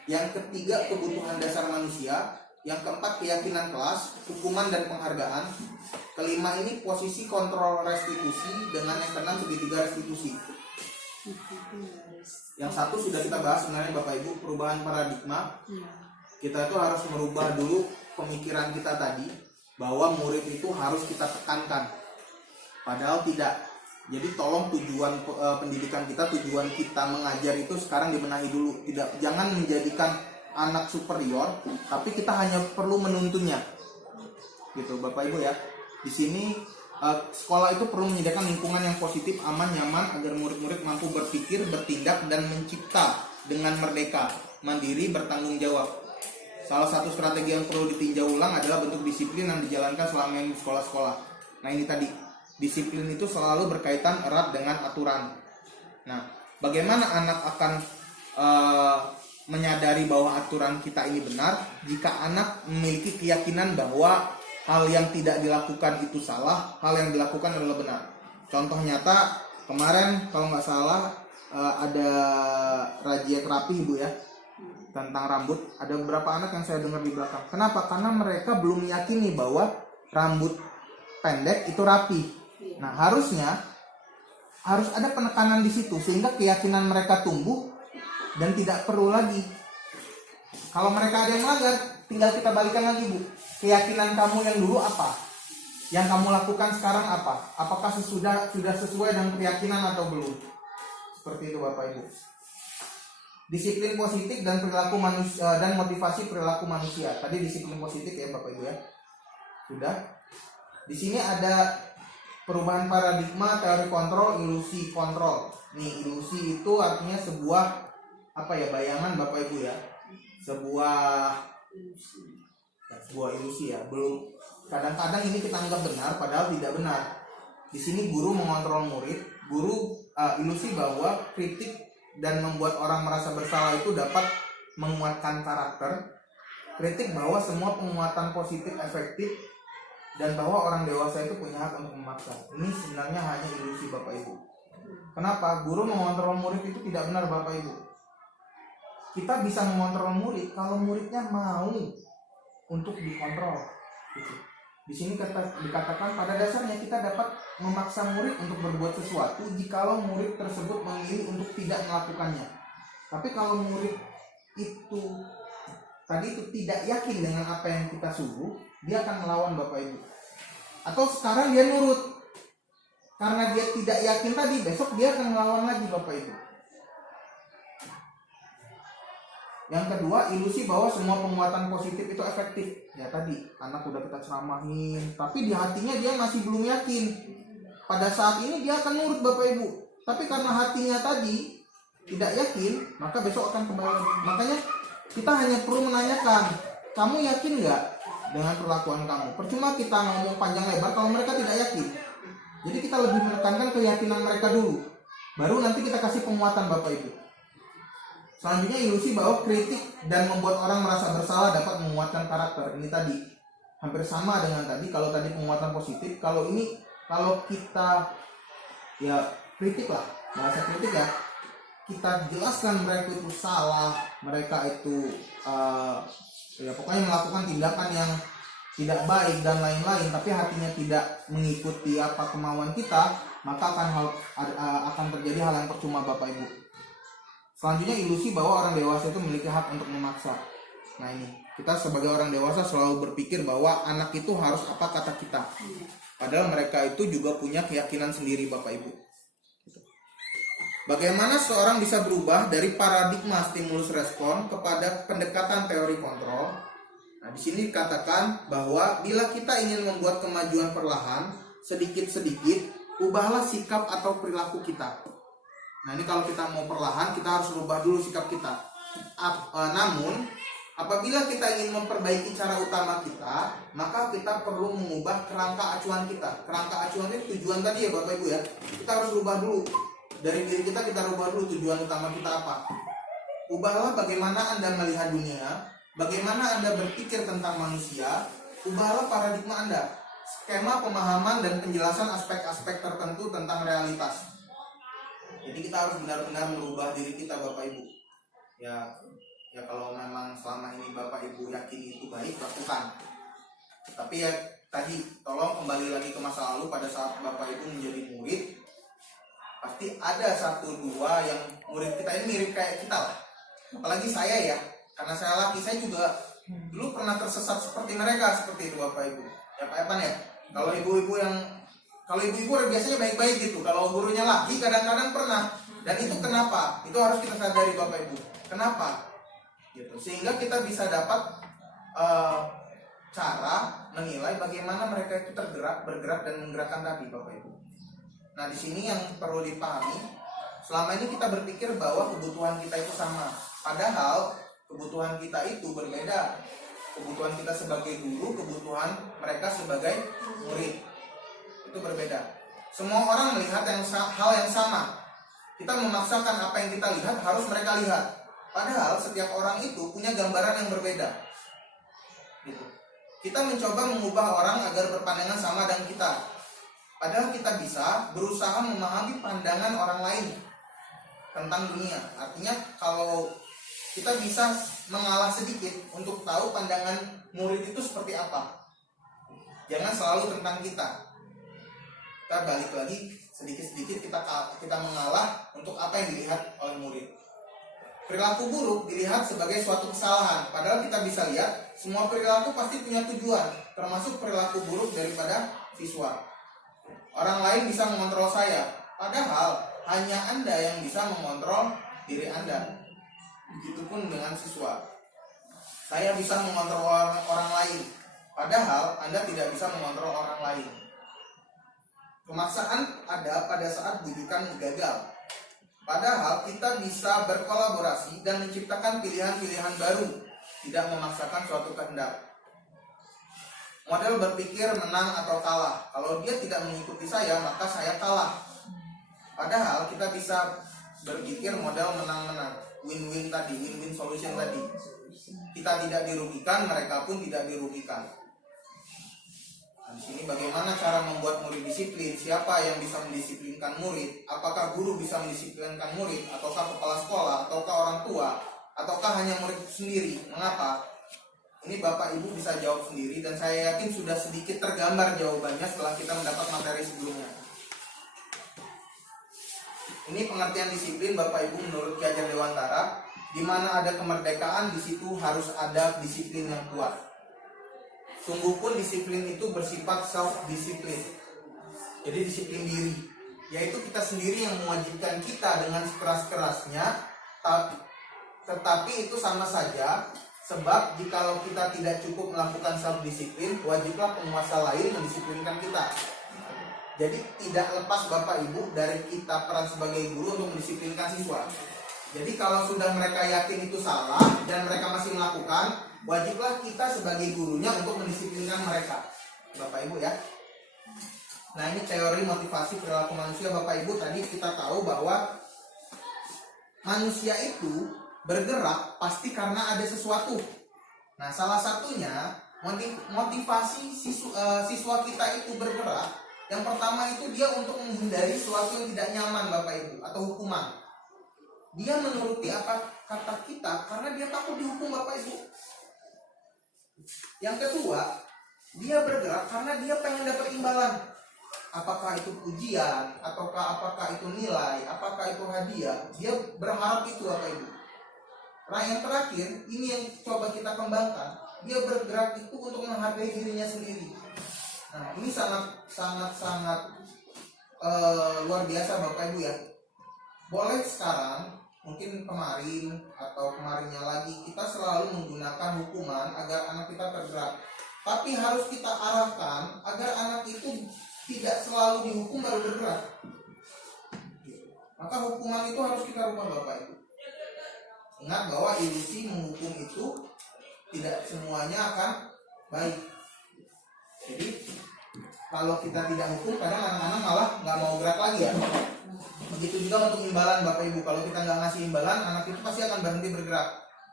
Yang ketiga, kebutuhan dasar manusia. Yang keempat, keyakinan kelas, hukuman dan penghargaan. Kelima ini posisi kontrol restitusi, dengan yang keenam segitiga restitusi. Yang satu sudah kita bahas sebenarnya Bapak Ibu, perubahan paradigma. Iya. Kita itu harus merubah dulu pemikiran kita tadi bahwa murid itu harus kita tekankan. Padahal tidak. Jadi tolong tujuan pendidikan kita, tujuan kita mengajar itu sekarang dibenahi dulu. Jangan menjadikan anak superior, tapi kita hanya perlu menuntunnya. Gitu Bapak Ibu ya. Di sini sekolah itu perlu menyediakan lingkungan yang positif, aman, nyaman agar murid-murid mampu berpikir, bertindak dan mencipta dengan merdeka, mandiri, bertanggung jawab. Salah satu strategi yang perlu ditinjau ulang adalah bentuk disiplin yang dijalankan selama ini di sekolah-sekolah. Nah ini tadi, disiplin itu selalu berkaitan erat dengan aturan. Nah, bagaimana anak akan menyadari bahwa aturan kita ini benar jika anak memiliki keyakinan bahwa hal yang tidak dilakukan itu salah, hal yang dilakukan adalah benar. Contoh nyata, kemarin kalau nggak salah ada razia terapi Ibu ya, tentang rambut. Ada beberapa anak yang saya dengar di belakang. Kenapa? Karena mereka belum meyakini bahwa rambut pendek itu rapi. Nah, harus ada penekanan di situ sehingga keyakinan mereka tumbuh dan tidak perlu lagi. Kalau mereka ada yang melanggar, tinggal kita balikan lagi Bu. Keyakinan kamu yang dulu apa? Yang kamu lakukan sekarang apa? Apakah sudah sesuai dengan keyakinan atau belum? Seperti itu Bapak Ibu. Disiplin positif dan perilaku manusia dan motivasi perilaku manusia. Tadi disiplin positif ya Bapak Ibu ya. Sudah. Di sini ada perubahan paradigma, teori kontrol, ilusi kontrol. Nih, ilusi itu artinya sebuah bayangan Bapak Ibu ya. Sebuah ilusi ya. Belum, kadang-kadang ini kita anggap benar padahal tidak benar. Di sini guru mengontrol murid. Guru ilusi bahwa kritik dan membuat orang merasa bersalah itu dapat menguatkan karakter. Kritik bahwa semua penguatan positif efektif dan bahwa orang dewasa itu punya hak untuk memaksa. Ini sebenarnya hanya ilusi Bapak Ibu. Kenapa? Guru mengontrol murid itu tidak benar Bapak Ibu. Kita bisa mengontrol murid kalau muridnya mau untuk dikontrol. Gitu. Di sini dikatakan pada dasarnya kita dapat memaksa murid untuk berbuat sesuatu jikalau murid tersebut memilih untuk tidak melakukannya. Tapi kalau murid itu tidak yakin dengan apa yang kita suruh, dia akan melawan Bapak Ibu. Atau sekarang dia nurut karena dia tidak yakin tadi, besok dia akan melawan lagi Bapak Ibu. Yang kedua, ilusi bahwa semua penguatan positif itu efektif. Ya tadi, anak udah kita ceramahin, tapi di hatinya dia masih belum yakin. Pada saat ini dia akan nurut Bapak Ibu. Tapi karena hatinya tadi tidak yakin, maka besok akan kembali. Makanya kita hanya perlu menanyakan, kamu yakin nggak dengan perlakuan kamu? Percuma kita ngomong panjang lebar kalau mereka tidak yakin. Jadi kita lebih menekankan keyakinan mereka dulu. Baru nanti kita kasih penguatan Bapak Ibu. Selanjutnya ilusi bahwa kritik dan membuat orang merasa bersalah dapat menguatkan karakter. Ini tadi hampir sama dengan tadi. Kalau tadi penguatan positif, kalau kita ya kritik lah, bahasa kritik ya, kita jelaskan mereka itu salah, mereka itu pokoknya melakukan tindakan yang tidak baik dan lain-lain, tapi hatinya tidak mengikuti apa kemauan kita, maka akan terjadi hal yang percuma Bapak Ibu. Selanjutnya ilusi bahwa orang dewasa itu memiliki hak untuk memaksa. Nah ini, kita sebagai orang dewasa selalu berpikir bahwa anak itu harus apa kata kita. Padahal mereka itu juga punya keyakinan sendiri Bapak Ibu. Bagaimana seorang bisa berubah dari paradigma stimulus respon kepada pendekatan teori kontrol? Nah di sini dikatakan bahwa bila kita ingin membuat kemajuan perlahan, sedikit-sedikit, ubahlah sikap atau perilaku kita. Nah ini kalau kita mau perlahan, kita harus rubah dulu sikap kita. Namun apabila kita ingin memperbaiki cara utama kita, maka kita perlu mengubah kerangka acuan kita. Kerangka acuan ini tujuan tadi ya Bapak Ibu ya. Kita harus rubah dulu. Dari diri kita rubah dulu tujuan utama kita apa. Ubahlah bagaimana Anda melihat dunia, bagaimana Anda berpikir tentang manusia, ubahlah paradigma Anda. Skema pemahaman dan penjelasan aspek-aspek tertentu tentang realitas. Jadi kita harus benar-benar merubah diri kita Bapak Ibu. Ya kalau memang selama ini Bapak Ibu yakin itu baik, lakukan. Tapi ya tadi tolong kembali lagi ke masa lalu pada saat Bapak Ibu menjadi murid. Pasti pasti ada satu dua yang murid kita ini mirip kayak kita lah. Apalagi saya ya, karena saya laki, saya juga dulu pernah tersesat seperti mereka, seperti itu Bapak Ibu. Ya Pak Evan ya. Kalau ibu-ibu biasanya baik-baik gitu. Kalau gurunya laki kadang-kadang pernah. Dan itu kenapa? Itu harus kita sadari Bapak Ibu. Kenapa? Gitu. Sehingga kita bisa dapat cara menilai bagaimana mereka itu bergerak dan menggerakkan tadi Bapak Ibu. Nah, di sini yang perlu dipahami, selama ini kita berpikir bahwa kebutuhan kita itu sama. Padahal kebutuhan kita itu berbeda. Kebutuhan kita sebagai guru, kebutuhan mereka sebagai murid itu berbeda. Semua orang melihat hal yang sama. Kita memaksakan apa yang kita lihat harus mereka lihat. Padahal setiap orang itu punya gambaran yang berbeda. Gitu. Kita mencoba mengubah orang agar berpandangan sama dengan kita. Padahal kita bisa berusaha memahami pandangan orang lain tentang dunia. Artinya kalau kita bisa mengalah sedikit untuk tahu pandangan murid itu seperti apa. Jangan selalu tentang kita. Kita balik lagi sedikit-sedikit kita mengalah untuk apa yang dilihat oleh murid. Perilaku buruk dilihat sebagai suatu kesalahan. Padahal kita bisa lihat semua perilaku pasti punya tujuan, termasuk perilaku buruk daripada siswa. Orang lain bisa mengontrol saya, padahal hanya Anda yang bisa mengontrol diri Anda. Begitupun dengan siswa. Saya bisa mengontrol orang lain, padahal Anda tidak bisa mengontrol orang lain. Pemaksaan ada pada saat bujukan gagal. Padahal kita bisa berkolaborasi dan menciptakan pilihan-pilihan baru, tidak memaksakan suatu kehendak. Model berpikir menang atau kalah. Kalau dia tidak mengikuti saya, maka saya kalah. Padahal kita bisa berpikir model menang-menang, win-win tadi, win-win solution tadi. Kita tidak dirugikan, mereka pun tidak dirugikan. Di sini bagaimana cara membuat murid disiplin? Siapa yang bisa mendisiplinkan murid? Apakah guru bisa mendisiplinkan murid? Ataukah kepala sekolah? Ataukah orang tua? Ataukah hanya murid itu sendiri? Mengapa? Ini Bapak Ibu bisa jawab sendiri. Dan saya yakin sudah sedikit tergambar jawabannya setelah kita mendapat materi sebelumnya. Ini pengertian disiplin Bapak Ibu menurut Ki Hajar Dewantara. Di mana ada kemerdekaan, di situ harus ada disiplin yang kuat. Sungguh pun disiplin itu bersifat self-disiplin. Jadi disiplin diri, yaitu kita sendiri yang mewajibkan kita dengan sekeras-kerasnya. Tetapi itu sama saja, sebab jikalau kita tidak cukup melakukan self-disiplin, wajiblah penguasa lain mendisiplinkan kita. Jadi tidak lepas Bapak Ibu dari kita peran sebagai guru untuk mendisiplinkan siswa. Jadi kalau sudah mereka yakin itu salah dan mereka masih melakukan, wajiblah kita sebagai gurunya untuk mendisiplinkan mereka, Bapak Ibu ya. Nah, ini teori motivasi perilaku manusia Bapak Ibu. Tadi kita tahu bahwa manusia itu bergerak pasti karena ada sesuatu. Nah, salah satunya motivasi siswa kita itu bergerak. Yang pertama itu dia untuk menghindari sesuatu yang tidak nyaman Bapak Ibu, atau hukuman. Dia menuruti apa kata kita karena dia takut dihukum Bapak Ibu. Yang kedua, dia bergerak karena dia pengen dapat imbalan. Apakah itu pujian, apakah itu nilai, apakah itu hadiah. Dia berharap itu Bapak Ibu. Nah, yang terakhir, ini yang coba kita kembangkan. Dia bergerak itu untuk menghargai dirinya sendiri. Nah, ini sangat luar biasa Bapak Ibu ya. Boleh sekarang, mungkin kemarin atau kemarinnya lagi, kita selalu menggunakan hukuman agar anak kita tergerak. Tapi harus kita arahkan agar anak itu tidak selalu dihukum baru bergerak. Maka hukuman itu harus kita rubah Bapak Ibu. Ingat bahwa ilusi menghukum itu tidak semuanya akan baik. Jadi kalau kita tidak hukum, kadang anak-anak malah nggak mau gerak lagi ya. Begitu juga untuk imbalan Bapak Ibu. Kalau kita nggak ngasih imbalan, anak itu pasti akan berhenti bergerak.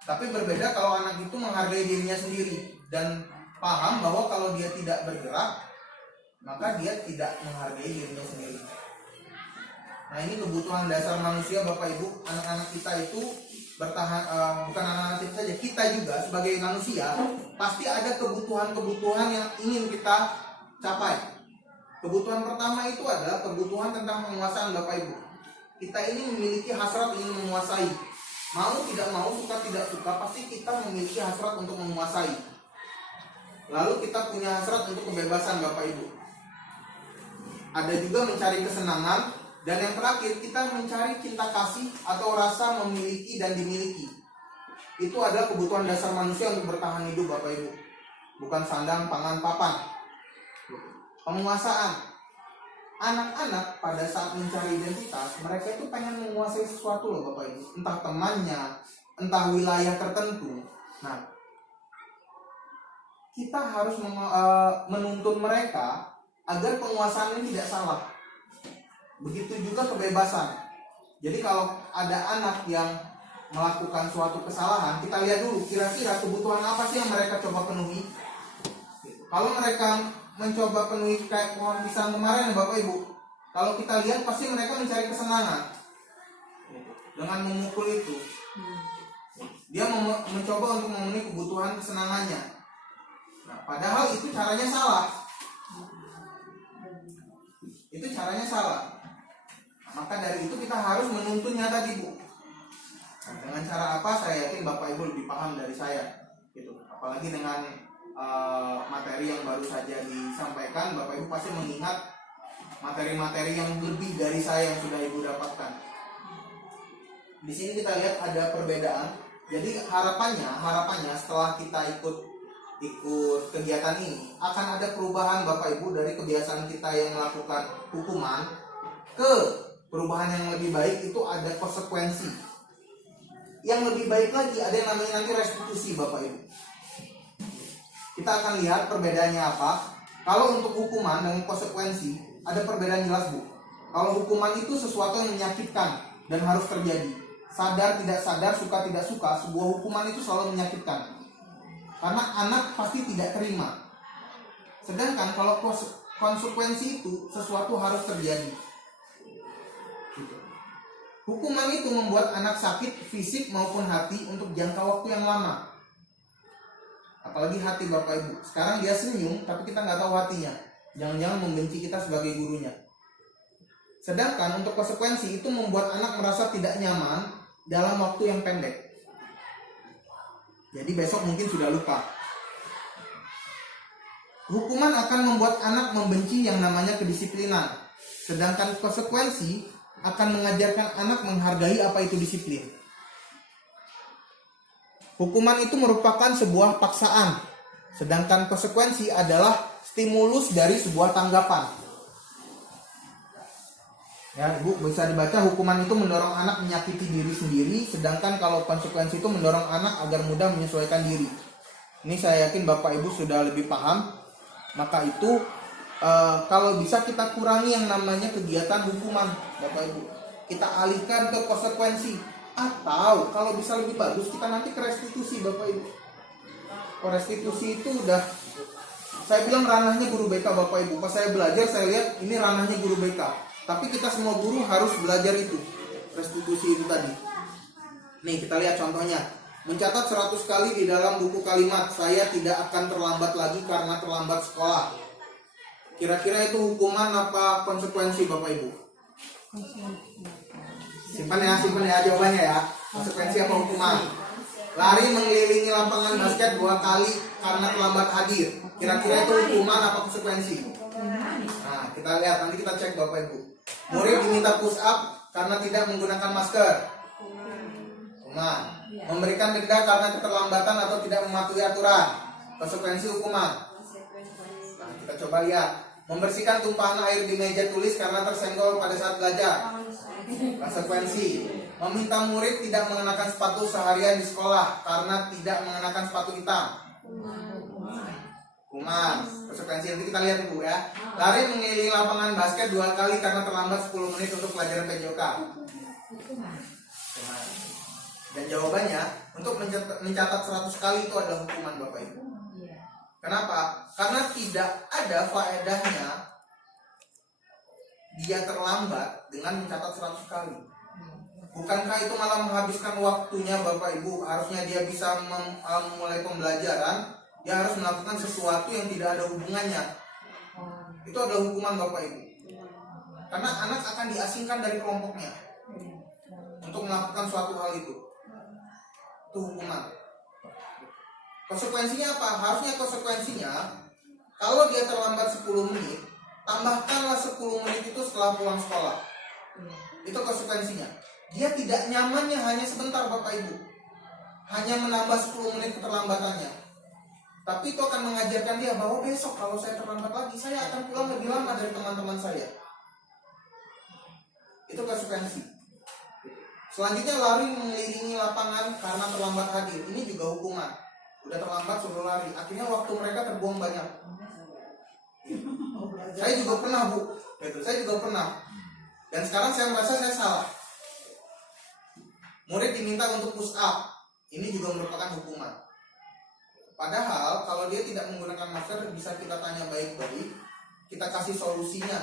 Tapi berbeda kalau anak itu menghargai dirinya sendiri dan paham bahwa kalau dia tidak bergerak, maka dia tidak menghargai dirinya sendiri. Nah, ini kebutuhan dasar manusia Bapak Ibu. Anak-anak kita itu bertahan, bukan anak-anak kita saja, kita juga sebagai manusia pasti ada kebutuhan-kebutuhan yang ingin kita capai. Kebutuhan pertama itu adalah kebutuhan tentang penguasaan Bapak Ibu. kita ini memiliki hasrat ingin menguasai. Mau tidak mau, suka tidak suka, pasti kita memiliki hasrat untuk menguasai. Lalu kita punya hasrat untuk kebebasan Bapak Ibu. Ada juga mencari kesenangan. Dan yang terakhir, kita mencari cinta kasih atau rasa memiliki dan dimiliki. Itu adalah kebutuhan dasar manusia untuk bertahan hidup Bapak Ibu. Bukan sandang, pangan, papan. Penguasaan. Anak-anak pada saat mencari identitas, mereka itu pengen menguasai sesuatu loh Bapak Ibu. Entah temannya, entah wilayah tertentu. Nah, kita harus menuntun mereka agar penguasaan ini tidak salah. Begitu juga kebebasan. Jadi kalau ada anak yang melakukan suatu kesalahan, kita lihat dulu kira-kira kebutuhan apa sih yang mereka coba penuhi. Kalau mereka mencoba penuhi kayak pohon pisang kemarin Bapak Ibu, kalau kita lihat pasti mereka mencari kesenangan dengan memukul itu. Dia mencoba untuk memenuhi kebutuhan kesenangannya. Nah, padahal itu caranya salah. Itu caranya salah. Maka dari itu kita harus menuntunnya tadi Bu. Nah, dengan cara apa? Saya yakin Bapak Ibu lebih paham dari saya. Gitu. Apalagi dengan materi yang baru saja disampaikan, Bapak Ibu pasti mengingat materi-materi yang lebih dari saya yang sudah Ibu dapatkan. Di sini kita lihat ada perbedaan. Jadi harapannya setelah kita ikut kegiatan ini akan ada perubahan Bapak Ibu dari kebiasaan kita yang melakukan hukuman ke perubahan yang lebih baik. Itu ada konsekuensi. Yang lebih baik lagi ada yang namanya nanti restitusi Bapak Ibu. Kita akan lihat perbedaannya apa. Kalau untuk hukuman dengan konsekuensi ada perbedaan jelas Bu. Kalau hukuman itu sesuatu yang menyakitkan dan harus terjadi. Sadar tidak sadar, suka tidak suka, sebuah hukuman itu selalu menyakitkan. Karena anak pasti tidak terima. Sedangkan kalau konsekuensi itu sesuatu harus terjadi. Hukuman itu membuat anak sakit fisik maupun hati untuk jangka waktu yang lama. Apalagi hati Bapak Ibu. Sekarang dia senyum tapi kita nggak tahu hatinya. Jangan-jangan membenci kita sebagai gurunya. Sedangkan untuk konsekuensi itu membuat anak merasa tidak nyaman dalam waktu yang pendek. Jadi besok mungkin sudah lupa. Hukuman akan membuat anak membenci yang namanya kedisiplinan. Sedangkan konsekuensi akan mengajarkan anak menghargai apa itu disiplin. Hukuman itu merupakan sebuah paksaan. Sedangkan konsekuensi adalah stimulus dari sebuah tanggapan. Ya, Ibu bisa dibaca, hukuman itu mendorong anak menyakiti diri sendiri, sedangkan kalau konsekuensi itu mendorong anak agar mudah menyesuaikan diri. Ini saya yakin Bapak Ibu sudah lebih paham. Maka itu kalau bisa kita kurangi yang namanya kegiatan hukuman Bapak Ibu. Kita alihkan ke konsekuensi. Atau kalau bisa lebih bagus kita nanti ke restitusi Bapak Ibu. Restitusi itu udah, saya bilang ranahnya guru BK Bapak Ibu. Pas saya belajar saya lihat ini ranahnya guru BK. Tapi kita semua guru harus belajar itu, restitusi itu tadi. Nih kita lihat contohnya. Mencatat 100 kali di dalam buku kalimat, saya tidak akan terlambat lagi karena terlambat sekolah. Kira-kira itu hukuman apa konsekuensi Bapak Ibu? Simpan ya jawabannya ya. Konsekuensi apa hukuman? Lari mengelilingi lapangan basket 2 kali karena terlambat hadir. Kira-kira itu hukuman apa konsekuensi? Nah, kita lihat, nanti kita cek Bapak Ibu. Murid diminta push up karena tidak menggunakan masker. Hukuman. Memberikan denda karena keterlambatan atau tidak mematuhi aturan. Konsekuensi hukuman. Nah, kita coba lihat. Membersihkan tumpahan air di meja tulis karena tersenggol pada saat belajar. Konsekuensi. Meminta murid tidak mengenakan sepatu seharian di sekolah karena tidak mengenakan sepatu hitam. Hukuman. Konsekuensi nanti kita lihat Ibu ya. Lari mengelilingi lapangan basket 2 kali karena terlambat 10 menit untuk pelajaran PJOK. Dan jawabannya untuk mencatat 100 kali itu adalah hukuman Bapak Ibu. Kenapa? Karena tidak ada faedahnya dia terlambat dengan mencatat 100 kali. Bukankah itu malah menghabiskan waktunya Bapak Ibu? Harusnya dia bisa memulai pembelajaran, dia harus melakukan sesuatu yang tidak ada hubungannya. Itu adalah hukuman Bapak Ibu. Karena anak akan diasingkan dari kelompoknya. untuk melakukan suatu hal itu hukuman. Konsekuensinya apa? Harusnya konsekuensinya kalau dia terlambat 10 menit, tambahkanlah 10 menit itu setelah pulang sekolah. Itu konsekuensinya. Dia tidak nyamannya hanya sebentar Bapak Ibu, hanya menambah 10 menit keterlambatannya. Tapi itu akan mengajarkan dia bahwa besok kalau saya terlambat lagi, saya akan pulang lebih lama dari teman-teman saya. Itu konsekuensi. Selanjutnya lari mengelilingi lapangan karena terlambat hadir. Ini juga hukuman. Udah terlambat suruh lari. Akhirnya waktu mereka terbuang banyak. Saya juga pernah Bu. Saya juga pernah. Dan sekarang saya merasa saya salah. Murid diminta untuk push up. Ini juga merupakan hukuman. Padahal kalau dia tidak menggunakan masker, bisa kita tanya baik-baik. Kita kasih solusinya.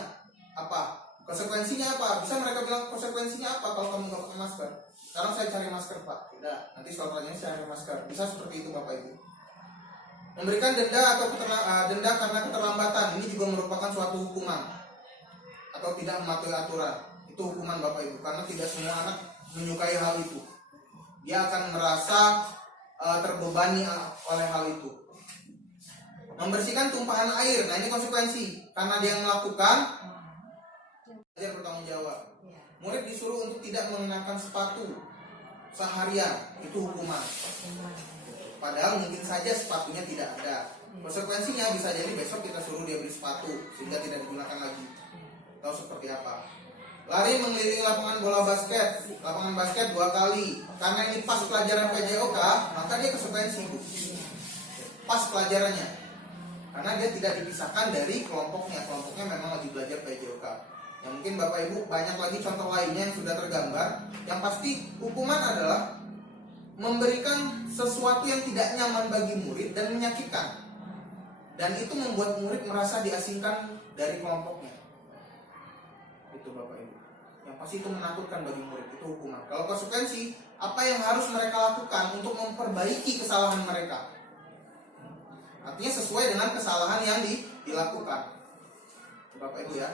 Apa? Konsekuensinya apa? Bisa mereka bilang konsekuensinya apa kalau kamu nggak pakai masker? Sekarang saya cari masker Pak. Tidak. Nanti soal pertanyaannya saya cari masker. Bisa seperti itu Bapak Ibu. Memberikan denda atau denda karena keterlambatan. Ini juga merupakan suatu hukuman. Atau tidak mematuhi aturan. Itu hukuman Bapak Ibu. Karena tidak semua anak menyukai hal itu. Dia akan merasa terbebani oleh hal itu. Membersihkan tumpahan air. Nah ini konsekuensi. Karena dia melakukan, belajar bertanggung jawab. Murid disuruh untuk tidak mengenakan sepatu seharian, itu hukuman. Padahal mungkin saja sepatunya tidak ada. Konsekuensinya bisa jadi besok kita suruh dia beli sepatu sehingga tidak digunakan lagi. Tahu seperti apa? Lari mengelilingi lapangan bola basket, lapangan basket 2 kali. Karena ini pas pelajaran PJOK, maka dia konsekuensi Bu. Pas pelajarannya. Karena dia tidak dipisahkan dari kelompoknya. Kelompoknya memang lagi belajar PJOK. Ya, mungkin Bapak Ibu banyak lagi contoh lainnya yang sudah tergambar. Yang pasti hukuman adalah memberikan sesuatu yang tidak nyaman bagi murid dan menyakitkan. Dan itu membuat murid merasa diasingkan dari kelompoknya. Itu Bapak Ibu. Yang pasti itu menakutkan bagi murid, itu hukuman. Kalau konsekuensi, apa yang harus mereka lakukan untuk memperbaiki kesalahan mereka? Artinya sesuai dengan kesalahan yang dilakukan. Bapak Ibu ya.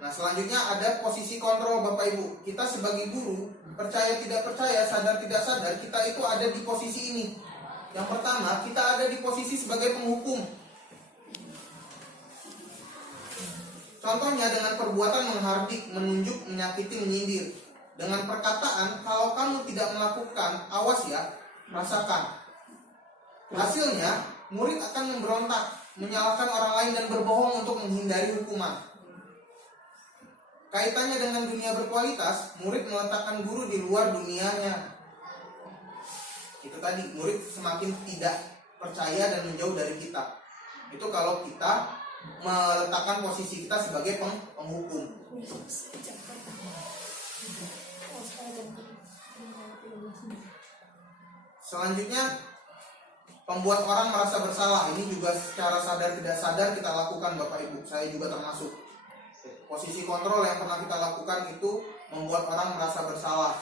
Nah selanjutnya ada posisi kontrol Bapak Ibu. Kita sebagai guru, percaya tidak percaya, sadar tidak sadar, kita itu ada di posisi ini. Yang pertama, kita ada di posisi sebagai penghukum. Contohnya dengan perbuatan menghardik, menunjuk, menyakiti, menyindir. Dengan perkataan, kalau kamu tidak melakukan, awas ya, rasakan. Hasilnya, murid akan memberontak, menyalahkan orang lain dan berbohong untuk menghindari hukuman. Kaitannya dengan dunia berkualitas, murid meletakkan guru di luar dunianya. Itu tadi, murid semakin tidak percaya dan menjauh dari kita. Itu kalau kita meletakkan posisi kita sebagai penghukum. Selanjutnya, membuat orang merasa bersalah. Ini juga secara sadar tidak sadar kita lakukan Bapak Ibu. Saya juga termasuk. Posisi kontrol yang pernah kita lakukan itu membuat orang merasa bersalah.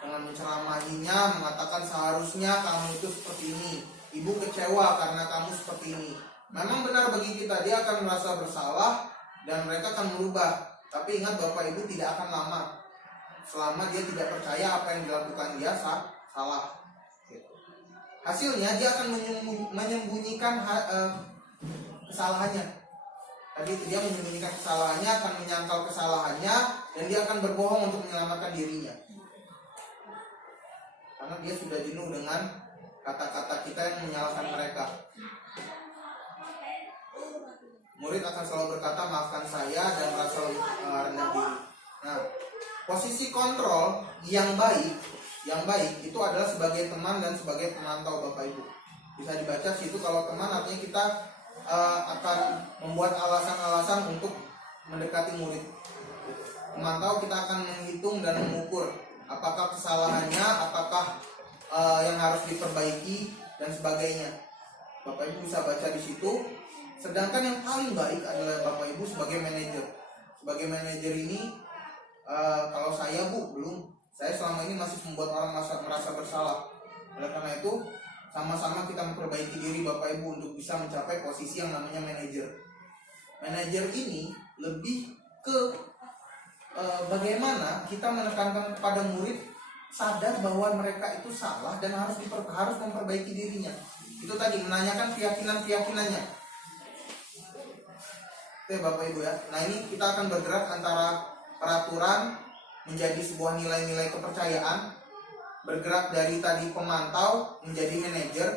Dengan menceramahinya, mengatakan seharusnya kamu itu seperti ini. Ibu kecewa karena kamu seperti ini. Memang benar bagi kita, dia akan merasa bersalah dan mereka akan merubah. Tapi ingat Bapak Ibu, tidak akan lama. Selama dia tidak percaya apa yang dilakukan dia salah. Hasilnya dia akan menyembunyikan kesalahannya. Tadi dia menyembunyikan kesalahannya, akan menyangkal kesalahannya, dan dia akan berbohong untuk menyelamatkan dirinya. Karena dia sudah jenuh dengan kata-kata kita yang menyalahkan mereka. Murid akan selalu berkata maafkan saya dan merasa rendah diri. Nah, posisi kontrol yang baik itu adalah sebagai teman dan sebagai pemantau Bapak Ibu. Bisa dibaca situ, kalau teman artinya kita akan membuat alasan-alasan untuk mendekati murid. Memantau, kita akan menghitung dan mengukur apakah kesalahannya, apakah yang harus diperbaiki dan sebagainya. Bapak Ibu bisa baca di situ. Sedangkan yang paling baik adalah Bapak Ibu sebagai manajer. Sebagai manajer ini, kalau saya belum. Saya selama ini masih membuat orang merasa bersalah. Oleh karena itu, sama-sama kita memperbaiki diri Bapak Ibu untuk bisa mencapai posisi yang namanya manajer. Manajer ini lebih ke bagaimana kita menekankan kepada murid sadar bahwa mereka itu salah dan harus memperbaiki dirinya. Itu tadi menanyakan keyakinan-keyakinannya. Oke Bapak Ibu ya. Nah ini kita akan bergerak antara peraturan menjadi sebuah nilai-nilai kepercayaan, bergerak dari tadi pemantau menjadi manajer,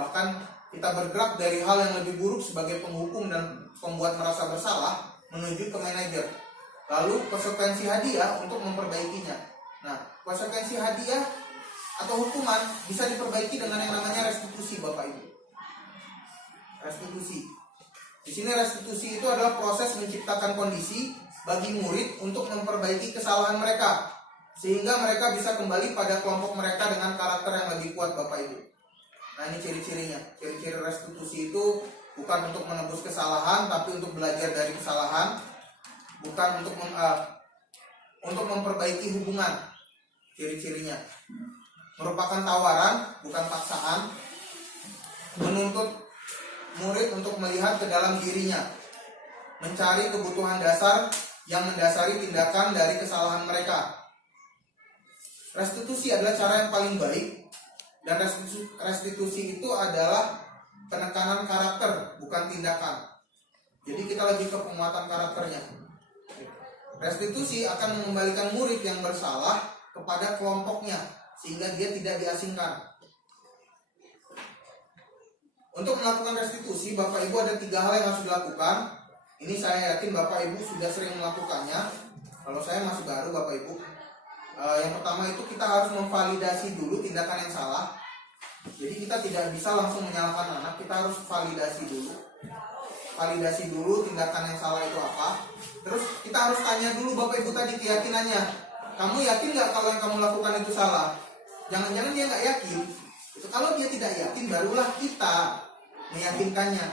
bahkan kita bergerak dari hal yang lebih buruk sebagai penghukum dan pembuat merasa bersalah menuju ke manajer. Lalu konsekuensi hadiah untuk memperbaikinya. Nah, konsekuensi hadiah atau hukuman bisa diperbaiki dengan yang namanya restitusi, Bapak Ibu. Restitusi. Di sini restitusi itu adalah proses menciptakan kondisi bagi murid untuk memperbaiki kesalahan mereka, sehingga mereka bisa kembali pada kelompok mereka dengan karakter yang lebih kuat, Bapak Ibu. Nah, ini ciri-cirinya. Ciri-ciri restitusi itu bukan untuk menebus kesalahan, tapi untuk belajar dari kesalahan, bukan untuk memperbaiki hubungan. Ciri-cirinya merupakan tawaran, bukan paksaan, menuntut murid untuk melihat ke dalam dirinya, mencari kebutuhan dasar yang mendasari tindakan dari kesalahan mereka. Restitusi adalah cara yang paling baik, dan restitusi itu adalah penekanan karakter, bukan tindakan. Jadi kita lebih ke penguatan karakternya. Restitusi akan mengembalikan murid yang bersalah kepada kelompoknya, sehingga dia tidak diasingkan. Untuk melakukan restitusi, Bapak Ibu ada 3 hal yang harus dilakukan. Ini saya yakin Bapak Ibu sudah sering melakukannya. Kalau saya masih baru, Bapak Ibu. Yang pertama itu kita harus memvalidasi dulu tindakan yang salah. Jadi kita tidak bisa langsung menyalahkan anak, kita harus validasi dulu. Validasi dulu tindakan yang salah itu apa. Terus kita harus tanya dulu Bapak Ibu tadi keyakinannya. Kamu yakin nggak kalau yang kamu lakukan itu salah? Jangan-jangan dia nggak yakin. Kalau dia tidak yakin, barulah kita meyakinkannya.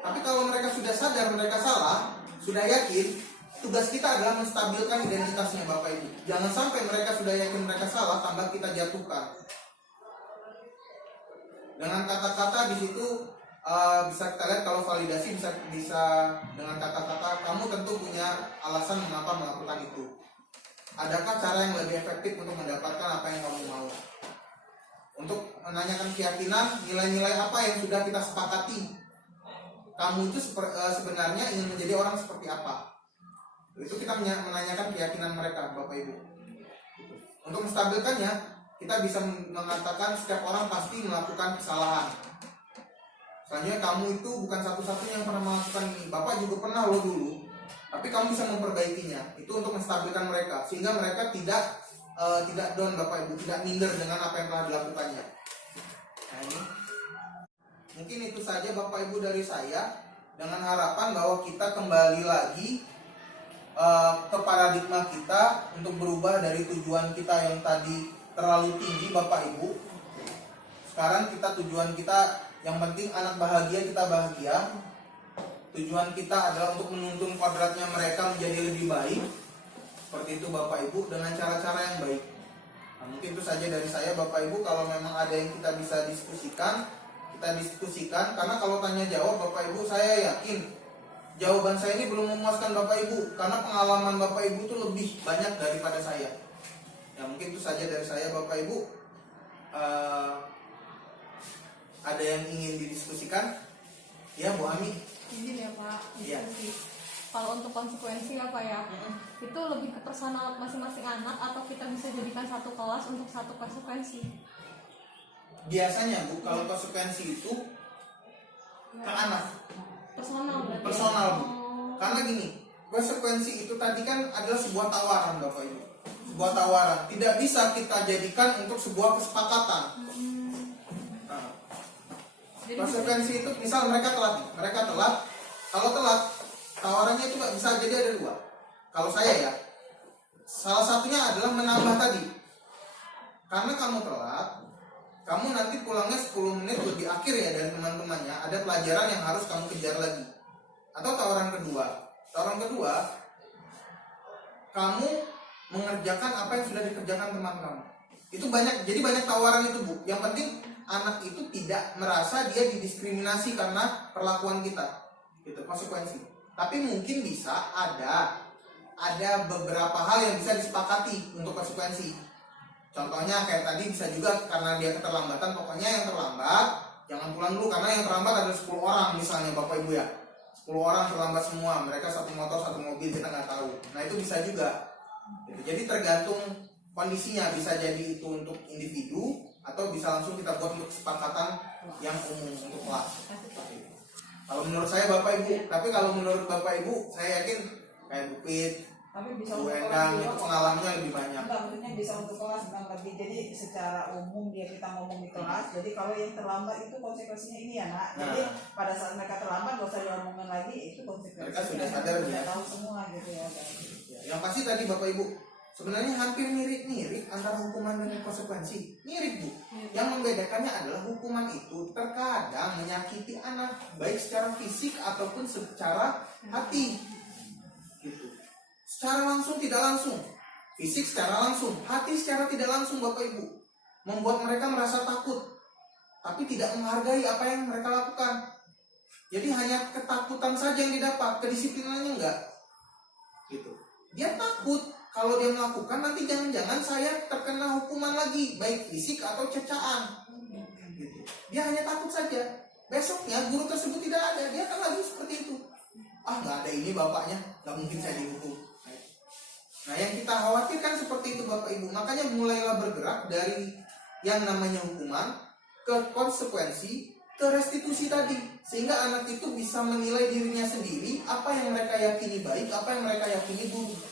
Tapi kalau mereka sudah sadar mereka salah, sudah yakin, tugas kita adalah menstabilkan identitasnya Bapak Ibu. Jangan sampai mereka sudah yakin mereka salah, tambah kita jatuhkan. Dengan kata-kata di situ bisa kita lihat kalau validasi bisa dengan kata-kata kamu tentu punya alasan mengapa melakukan itu. Adakah cara yang lebih efektif untuk mendapatkan apa yang kamu mau? Untuk menanyakan keyakinan, nilai-nilai apa yang sudah kita sepakati. Kamu itu sebenarnya ingin menjadi orang seperti apa? Itu kita menanyakan keyakinan mereka, Bapak Ibu. Untuk menstabilkannya, kita bisa mengatakan setiap orang pasti melakukan kesalahan. Selanjutnya, kamu itu bukan satu-satunya yang pernah melakukan ini. Bapak juga pernah lo dulu, tapi kamu bisa memperbaikinya. Itu untuk menstabilkan mereka, sehingga mereka tidak down Bapak Ibu, tidak minder dengan apa yang telah dilakukannya. Nah ini mungkin itu saja Bapak Ibu dari saya, dengan harapan bahwa kita kembali lagi ke paradigma kita untuk berubah dari tujuan kita yang tadi terlalu tinggi Bapak Ibu. Sekarang tujuan kita yang penting anak bahagia, kita bahagia. Tujuan kita adalah untuk menuntun kodratnya mereka menjadi lebih baik. Seperti itu Bapak Ibu, dengan cara-cara yang baik. Nah, mungkin itu saja dari saya Bapak Ibu. Kalau memang ada yang kita bisa diskusikan, kita diskusikan. Karena kalau tanya jawab Bapak Ibu, saya yakin jawaban saya ini belum memuaskan Bapak Ibu, karena pengalaman Bapak Ibu itu lebih banyak daripada saya. Ya mungkin itu saja dari saya Bapak Ibu. Ada yang ingin didiskusikan? Ya Bu Ami. Izin ya Pak. Iya. Kalau untuk konsekuensi apa ya? Itu lebih ke personal masing-masing anak, atau kita bisa jadikan satu kelas untuk satu konsekuensi? Biasanya Bu, kalau konsekuensi itu ke anak. Personal berarti. Personal Bu. Oh. Karena gini, konsekuensi itu tadi kan adalah sebuah tawaran Bapak Ibu. Sebuah tawaran, tidak bisa kita jadikan untuk sebuah kesepakatan. Nah, konsekuensi itu misal mereka telat. Kalau telat, tawarannya itu nggak bisa jadi ada 2. Kalau saya ya, salah satunya adalah menambah tadi. Karena kamu telat, kamu nanti pulangnya 10 menit lebih akhir ya dari teman-temannya. Ada pelajaran yang harus kamu kejar lagi. Atau tawaran kedua, kamu mengerjakan apa yang sudah dikerjakan teman kamu. Itu banyak, jadi banyak tawaran itu Bu. Yang penting anak itu tidak merasa dia didiskriminasi karena perlakuan kita. Gitu, konsekuensi. Tapi mungkin bisa ada ada beberapa hal yang bisa disepakati untuk konsekuensi. Contohnya kayak tadi bisa juga karena dia keterlambatan, pokoknya yang terlambat jangan pulang dulu, karena yang terlambat ada 10 orang misalnya Bapak Ibu ya. 10 orang terlambat semua, mereka satu motor satu mobil, kita nggak tahu. Nah itu bisa juga. Jadi tergantung kondisinya, bisa jadi itu untuk individu atau bisa langsung kita buat untuk kesepakatan yang umum untuk kelas. Kalau menurut saya Bapak Ibu, tapi kalau menurut Bapak Ibu saya yakin kayak Bupit, Tapi bisa Bu untuk kelas Endang juga itu kok. pengalamannya lebih banyak. Enggak, maksudnya bisa untuk kelas bukan lebih. Jadi secara umum dia kita ngomong di kelas. Jadi kalau yang terlambat itu konsekuensinya ini ya nak. Jadi Nah. pada saat mereka terlambat gak usah diomongin lagi, itu konsekuensinya. Mereka sudah sadar, sudah ya. tahu semua gitu ya. Yang pasti tadi Bapak Ibu sebenarnya hampir mirip-mirip antara hukuman dan konsekuensi. Mirip Bu. Yang membedakannya adalah hukuman itu terkadang menyakiti anak baik secara fisik ataupun secara hati. Gitu. Secara langsung tidak langsung. Fisik secara langsung, hati secara tidak langsung Bapak Ibu. Membuat mereka merasa takut tapi tidak menghargai apa yang mereka lakukan. Jadi hanya ketakutan saja yang didapat, kedisiplinannya enggak. Gitu. Dia takut kalau dia melakukan nanti jangan-jangan saya terkena hukuman lagi, baik fisik atau cecaan. Gitu. Dia hanya takut saja. Besoknya guru tersebut tidak ada, dia akan lagi seperti itu. Ah nggak ada ini bapaknya, nggak mungkin saya dihukum. Nah yang kita khawatirkan seperti itu Bapak Ibu. Makanya mulailah bergerak dari yang namanya hukuman ke konsekuensi, ke restitusi tadi, sehingga anak itu bisa menilai dirinya sendiri apa yang mereka yakini baik, apa yang mereka yakini buruk.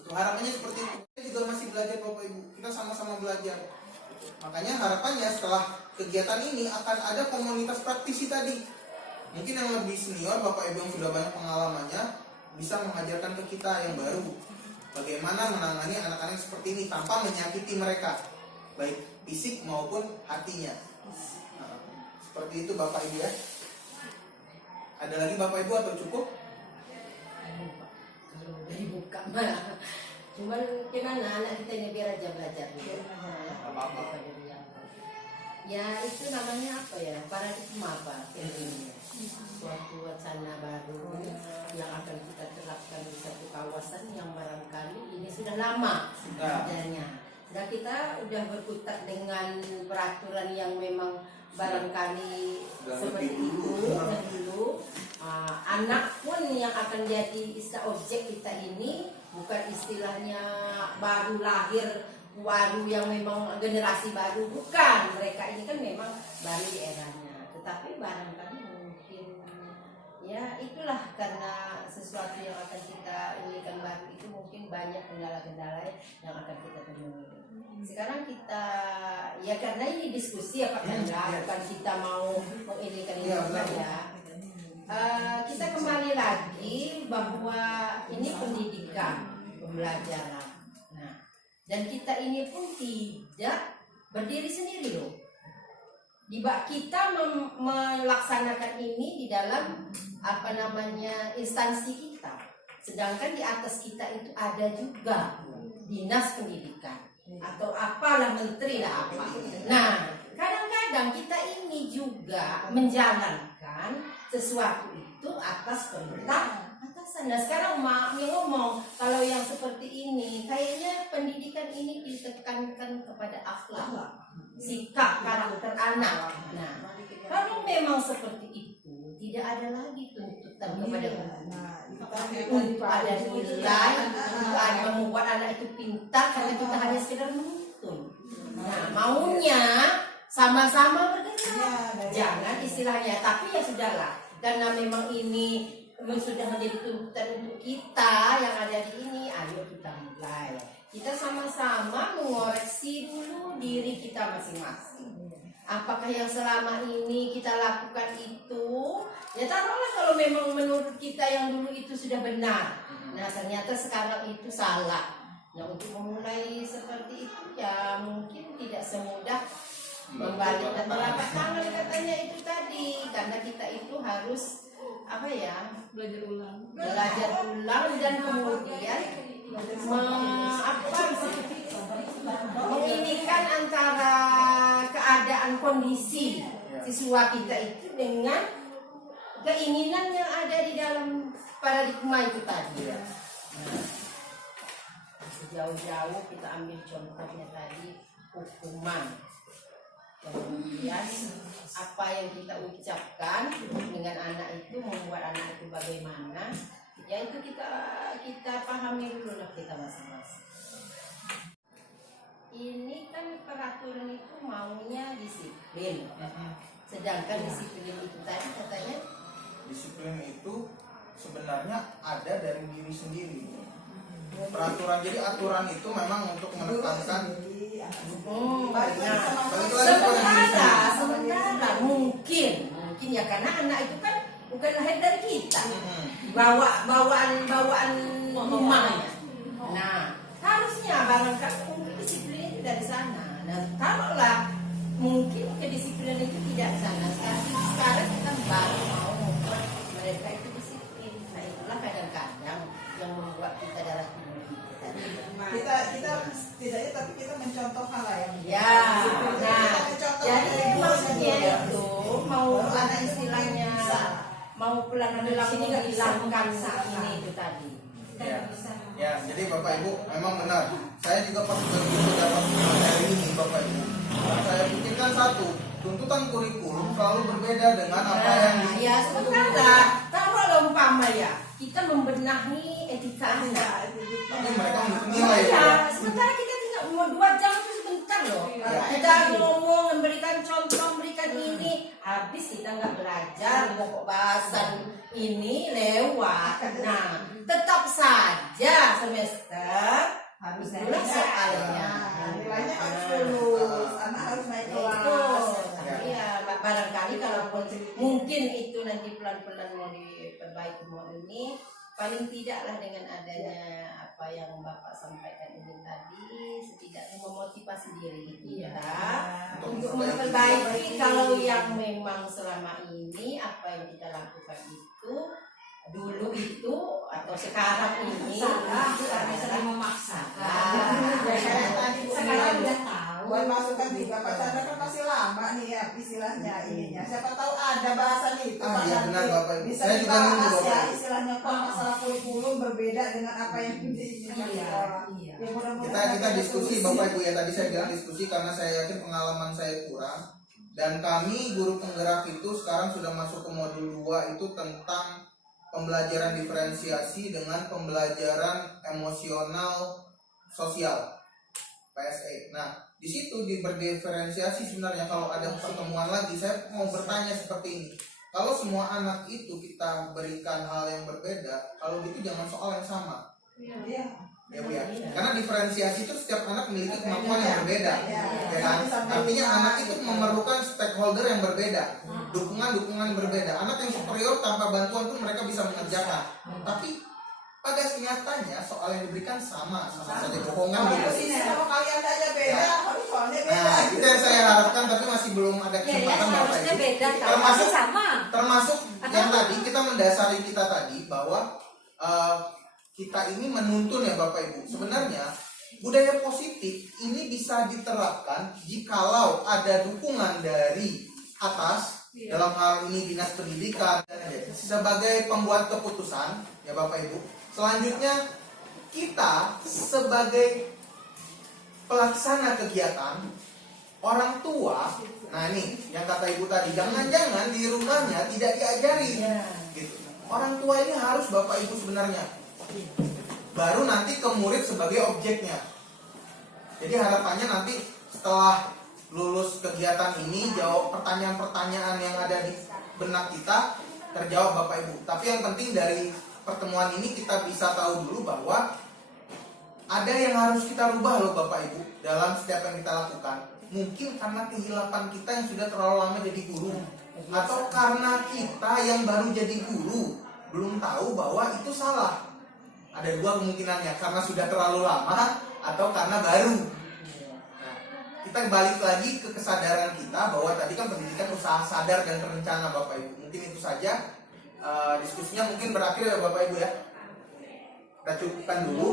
Itu harapannya seperti itu. Kita juga masih belajar Bapak Ibu, kita sama-sama belajar. Makanya harapannya setelah kegiatan ini akan ada komunitas praktisi tadi. Mungkin yang lebih senior Bapak Ibu yang sudah banyak pengalamannya bisa mengajarkan ke kita yang baru bagaimana menangani anak-anak seperti ini tanpa menyakiti mereka, baik fisik maupun hatinya. Nah, seperti itu Bapak Ibu ya. Ada lagi Bapak Ibu atau cukup? Kalau udah dibuka malah. Cuman gimana anak kita ini biar aja belajar gitu. Apa-apa. Ya itu namanya apa ya? Paradigma apa? Suatu wacana baru yang akan kita terapkan di satu kawasan yang barangkali ini sudah lama adanya. Dan kita udah berkutat dengan peraturan yang memang barangkali seperti itu dan dulu. Anak pun yang akan jadi istilah objek kita ini bukan istilahnya baru lahir, baru yang memang generasi baru, bukan. Mereka ini kan memang baru di eranya, tetapi barangkali mungkin ya itulah karena sesuatu yang akan kita inikan baru itu mungkin banyak kendala-kendala yang akan kita temui. Sekarang kita ya karena ini diskusi ya Pak Chandra, bukan kita mau menginikan ini ya. Kita kembali lagi bahwa ini pendidikan, pembelajaran. Nah, dan kita ini pun tidak berdiri sendiri loh. Kita melaksanakan ini di dalam apa namanya instansi kita. Sedangkan di atas kita itu ada juga dinas pendidikan atau apalah menteri lah apa. Nah, kadang-kadang kita ini juga menjalankan sesuatu itu atas perintah atasan. Nah sekarang Mak ngomong kalau yang seperti ini kayaknya pendidikan ini ditekankan kepada akhlak, sikap, karakter anak. Nah kalau memang seperti itu tidak ada lagi tuntutan kepada guru untuk ada nilai, untuk ada membuat anak itu pintar karena kita hanya sekedar menuntun. Nah maunya sama-sama bergerak, jangan istilahnya, tapi ya sudahlah, karena memang ini sudah menjadi tuntutan untuk kita yang ada di ini, ayo kita mulai. Kita sama-sama mengoreksi dulu diri kita masing-masing. Apakah yang selama ini kita lakukan itu, ya taruhlah kalau memang menurut kita yang dulu itu sudah benar, nah ternyata sekarang itu salah. Nah untuk memulai seperti itu ya mungkin tidak semudah membalik dan telapak tangan katanya itu tadi, karena kita itu harus apa ya belajar ulang dan kemudian menginikan antara keadaan kondisi siswa kita itu dengan keinginan yang ada di dalam paradigma itu tadi. jauh-jauh kita ambil contohnya tadi hukuman. Kemudian apa yang kita ucapkan dengan anak itu membuat anak itu bagaimana, ya itu kita pahami dulu lah kita masing-masing. Ini kan peraturan itu maunya disiplin, sedangkan disiplin itu tadi katanya Disiplin itu sebenarnya ada dari diri sendiri. Peraturan, jadi aturan itu memang untuk menekankan. sementara mungkin ya karena anak itu kan bukan lahir dari kita, bawaan rumahnya. Nah harusnya barangkali mungkin disiplin itu dari sana. Nah kalaulah mungkin kedisiplinan itu tidak sana, sekarang kita baru mau membuat mereka itu disiplin. Nah itulah kadang-kadang yang membuat kita darah tinggi kita setidaknya tapi kita mencontohkan lah yang ya. Kita Nah mencontohkan jadi dari maksudnya dulu. itu mau ada istilahnya mau pelan-pelan menghilangkan ini itu tadi. Ya, jadi Bapak Ibu memang benar. Saya juga pas begitu dapat materi ini Bapak Ibu, saya pikirkan satu, tuntutan kurikulum selalu berbeda dengan apa yang ya sementara kalau umpama ya kita membenahi etika anak, tapi mereka menilai ya sementara kita tinggal 2 jam itu sebentar loh. Kita ngomong, memberikan contoh, memberikan ini, habis kita nggak belajar pokok bahasan ini lewat. Nah tetap saja semester Harus itulah soalnya. nilainya harus lulus, anak harus naik kelas. Iya, barangkali kalau mungkin itu nanti pelan-pelan mau diperbaiki mau ini, paling tidaklah dengan adanya apa yang Bapak sampaikan ini tadi, setidaknya memotivasi diri kita untuk memperbaiki kalau yang memang selama ini apa yang kita lakukan itu dulu itu atau sekarang ini salah itu karena adalah sering memaksakan. Kayak tadi Sekarang udah tahu. buat masukan juga Pak Chandra kan masih lama nih ya istilahnya ininya. Siapa tahu ada bahasan itu Pak iya, nanti benar, Bapak Ibu. bisa Saya juga nunggu, dibahas Bapak ya Ibu. istilahnya kok masalah kurikulum berbeda dengan apa yang diinginkan Iya, sekolah. iya. Ya, mudah-mudahan kita ada diskusi solusi. Bapak Ibu ya, tadi saya bilang diskusi karena saya yakin pengalaman saya kurang, dan kami guru penggerak itu sekarang sudah masuk ke modul 2 itu tentang pembelajaran diferensiasi dengan pembelajaran emosional sosial PSE. Nah di situ berdiferensiasi sebenarnya. Kalau ada pertemuan lagi saya mau bertanya seperti ini, kalau semua anak itu kita berikan hal yang berbeda, kalau gitu jangan soal yang sama. Iya. Ya Bu ya, karena diferensiasi itu setiap anak memiliki kemampuan yang berbeda, Iya. ya kan? Artinya anak itu memerlukan stakeholder yang berbeda, dukungan berbeda. Anak yang superior tanpa bantuan pun mereka bisa mengerjakan. Tapi pada kenyataannya soal yang diberikan sama saja bohongan Kalau gitu. posisi sama kalian aja beda, Ya. harus soalnya beda. Nah, itu yang saya harapkan, tapi masih belum ada Ya, kesempatan Bapak seharusnya Ibu. beda kan. Termasuk Masih sama. termasuk yang tadi kita mendasari kita tadi bahwa kita ini menuntun ya Bapak Ibu. Sebenarnya budaya positif ini bisa diterapkan jikalau ada dukungan dari atas, dalam hal ini dinas pendidikan sebagai pembuat keputusan ya Bapak Ibu. Selanjutnya kita sebagai pelaksana kegiatan, orang tua. Nah ini yang kata Ibu tadi, jangan-jangan di rumahnya tidak diajari gitu. Orang tua ini harus Bapak Ibu sebenarnya, baru nanti ke murid sebagai objeknya. Jadi harapannya nanti setelah lulus kegiatan ini, jawab pertanyaan-pertanyaan yang ada di benak kita terjawab Bapak Ibu. Tapi yang penting dari pertemuan ini kita bisa tahu dulu bahwa ada yang harus kita rubah loh Bapak Ibu dalam setiap yang kita lakukan. Mungkin karena kehilapan kita yang sudah terlalu lama jadi guru, atau karena kita yang baru jadi guru belum tahu bahwa itu salah. Ada 2 kemungkinannya, karena sudah terlalu lama atau karena baru. Nah, kita balik lagi ke kesadaran kita bahwa tadi kan pendidikan usaha sadar dan terencana Bapak Ibu. Mungkin itu saja. Diskusinya mungkin berakhir ya Bapak Ibu ya. Kita cukupkan dulu.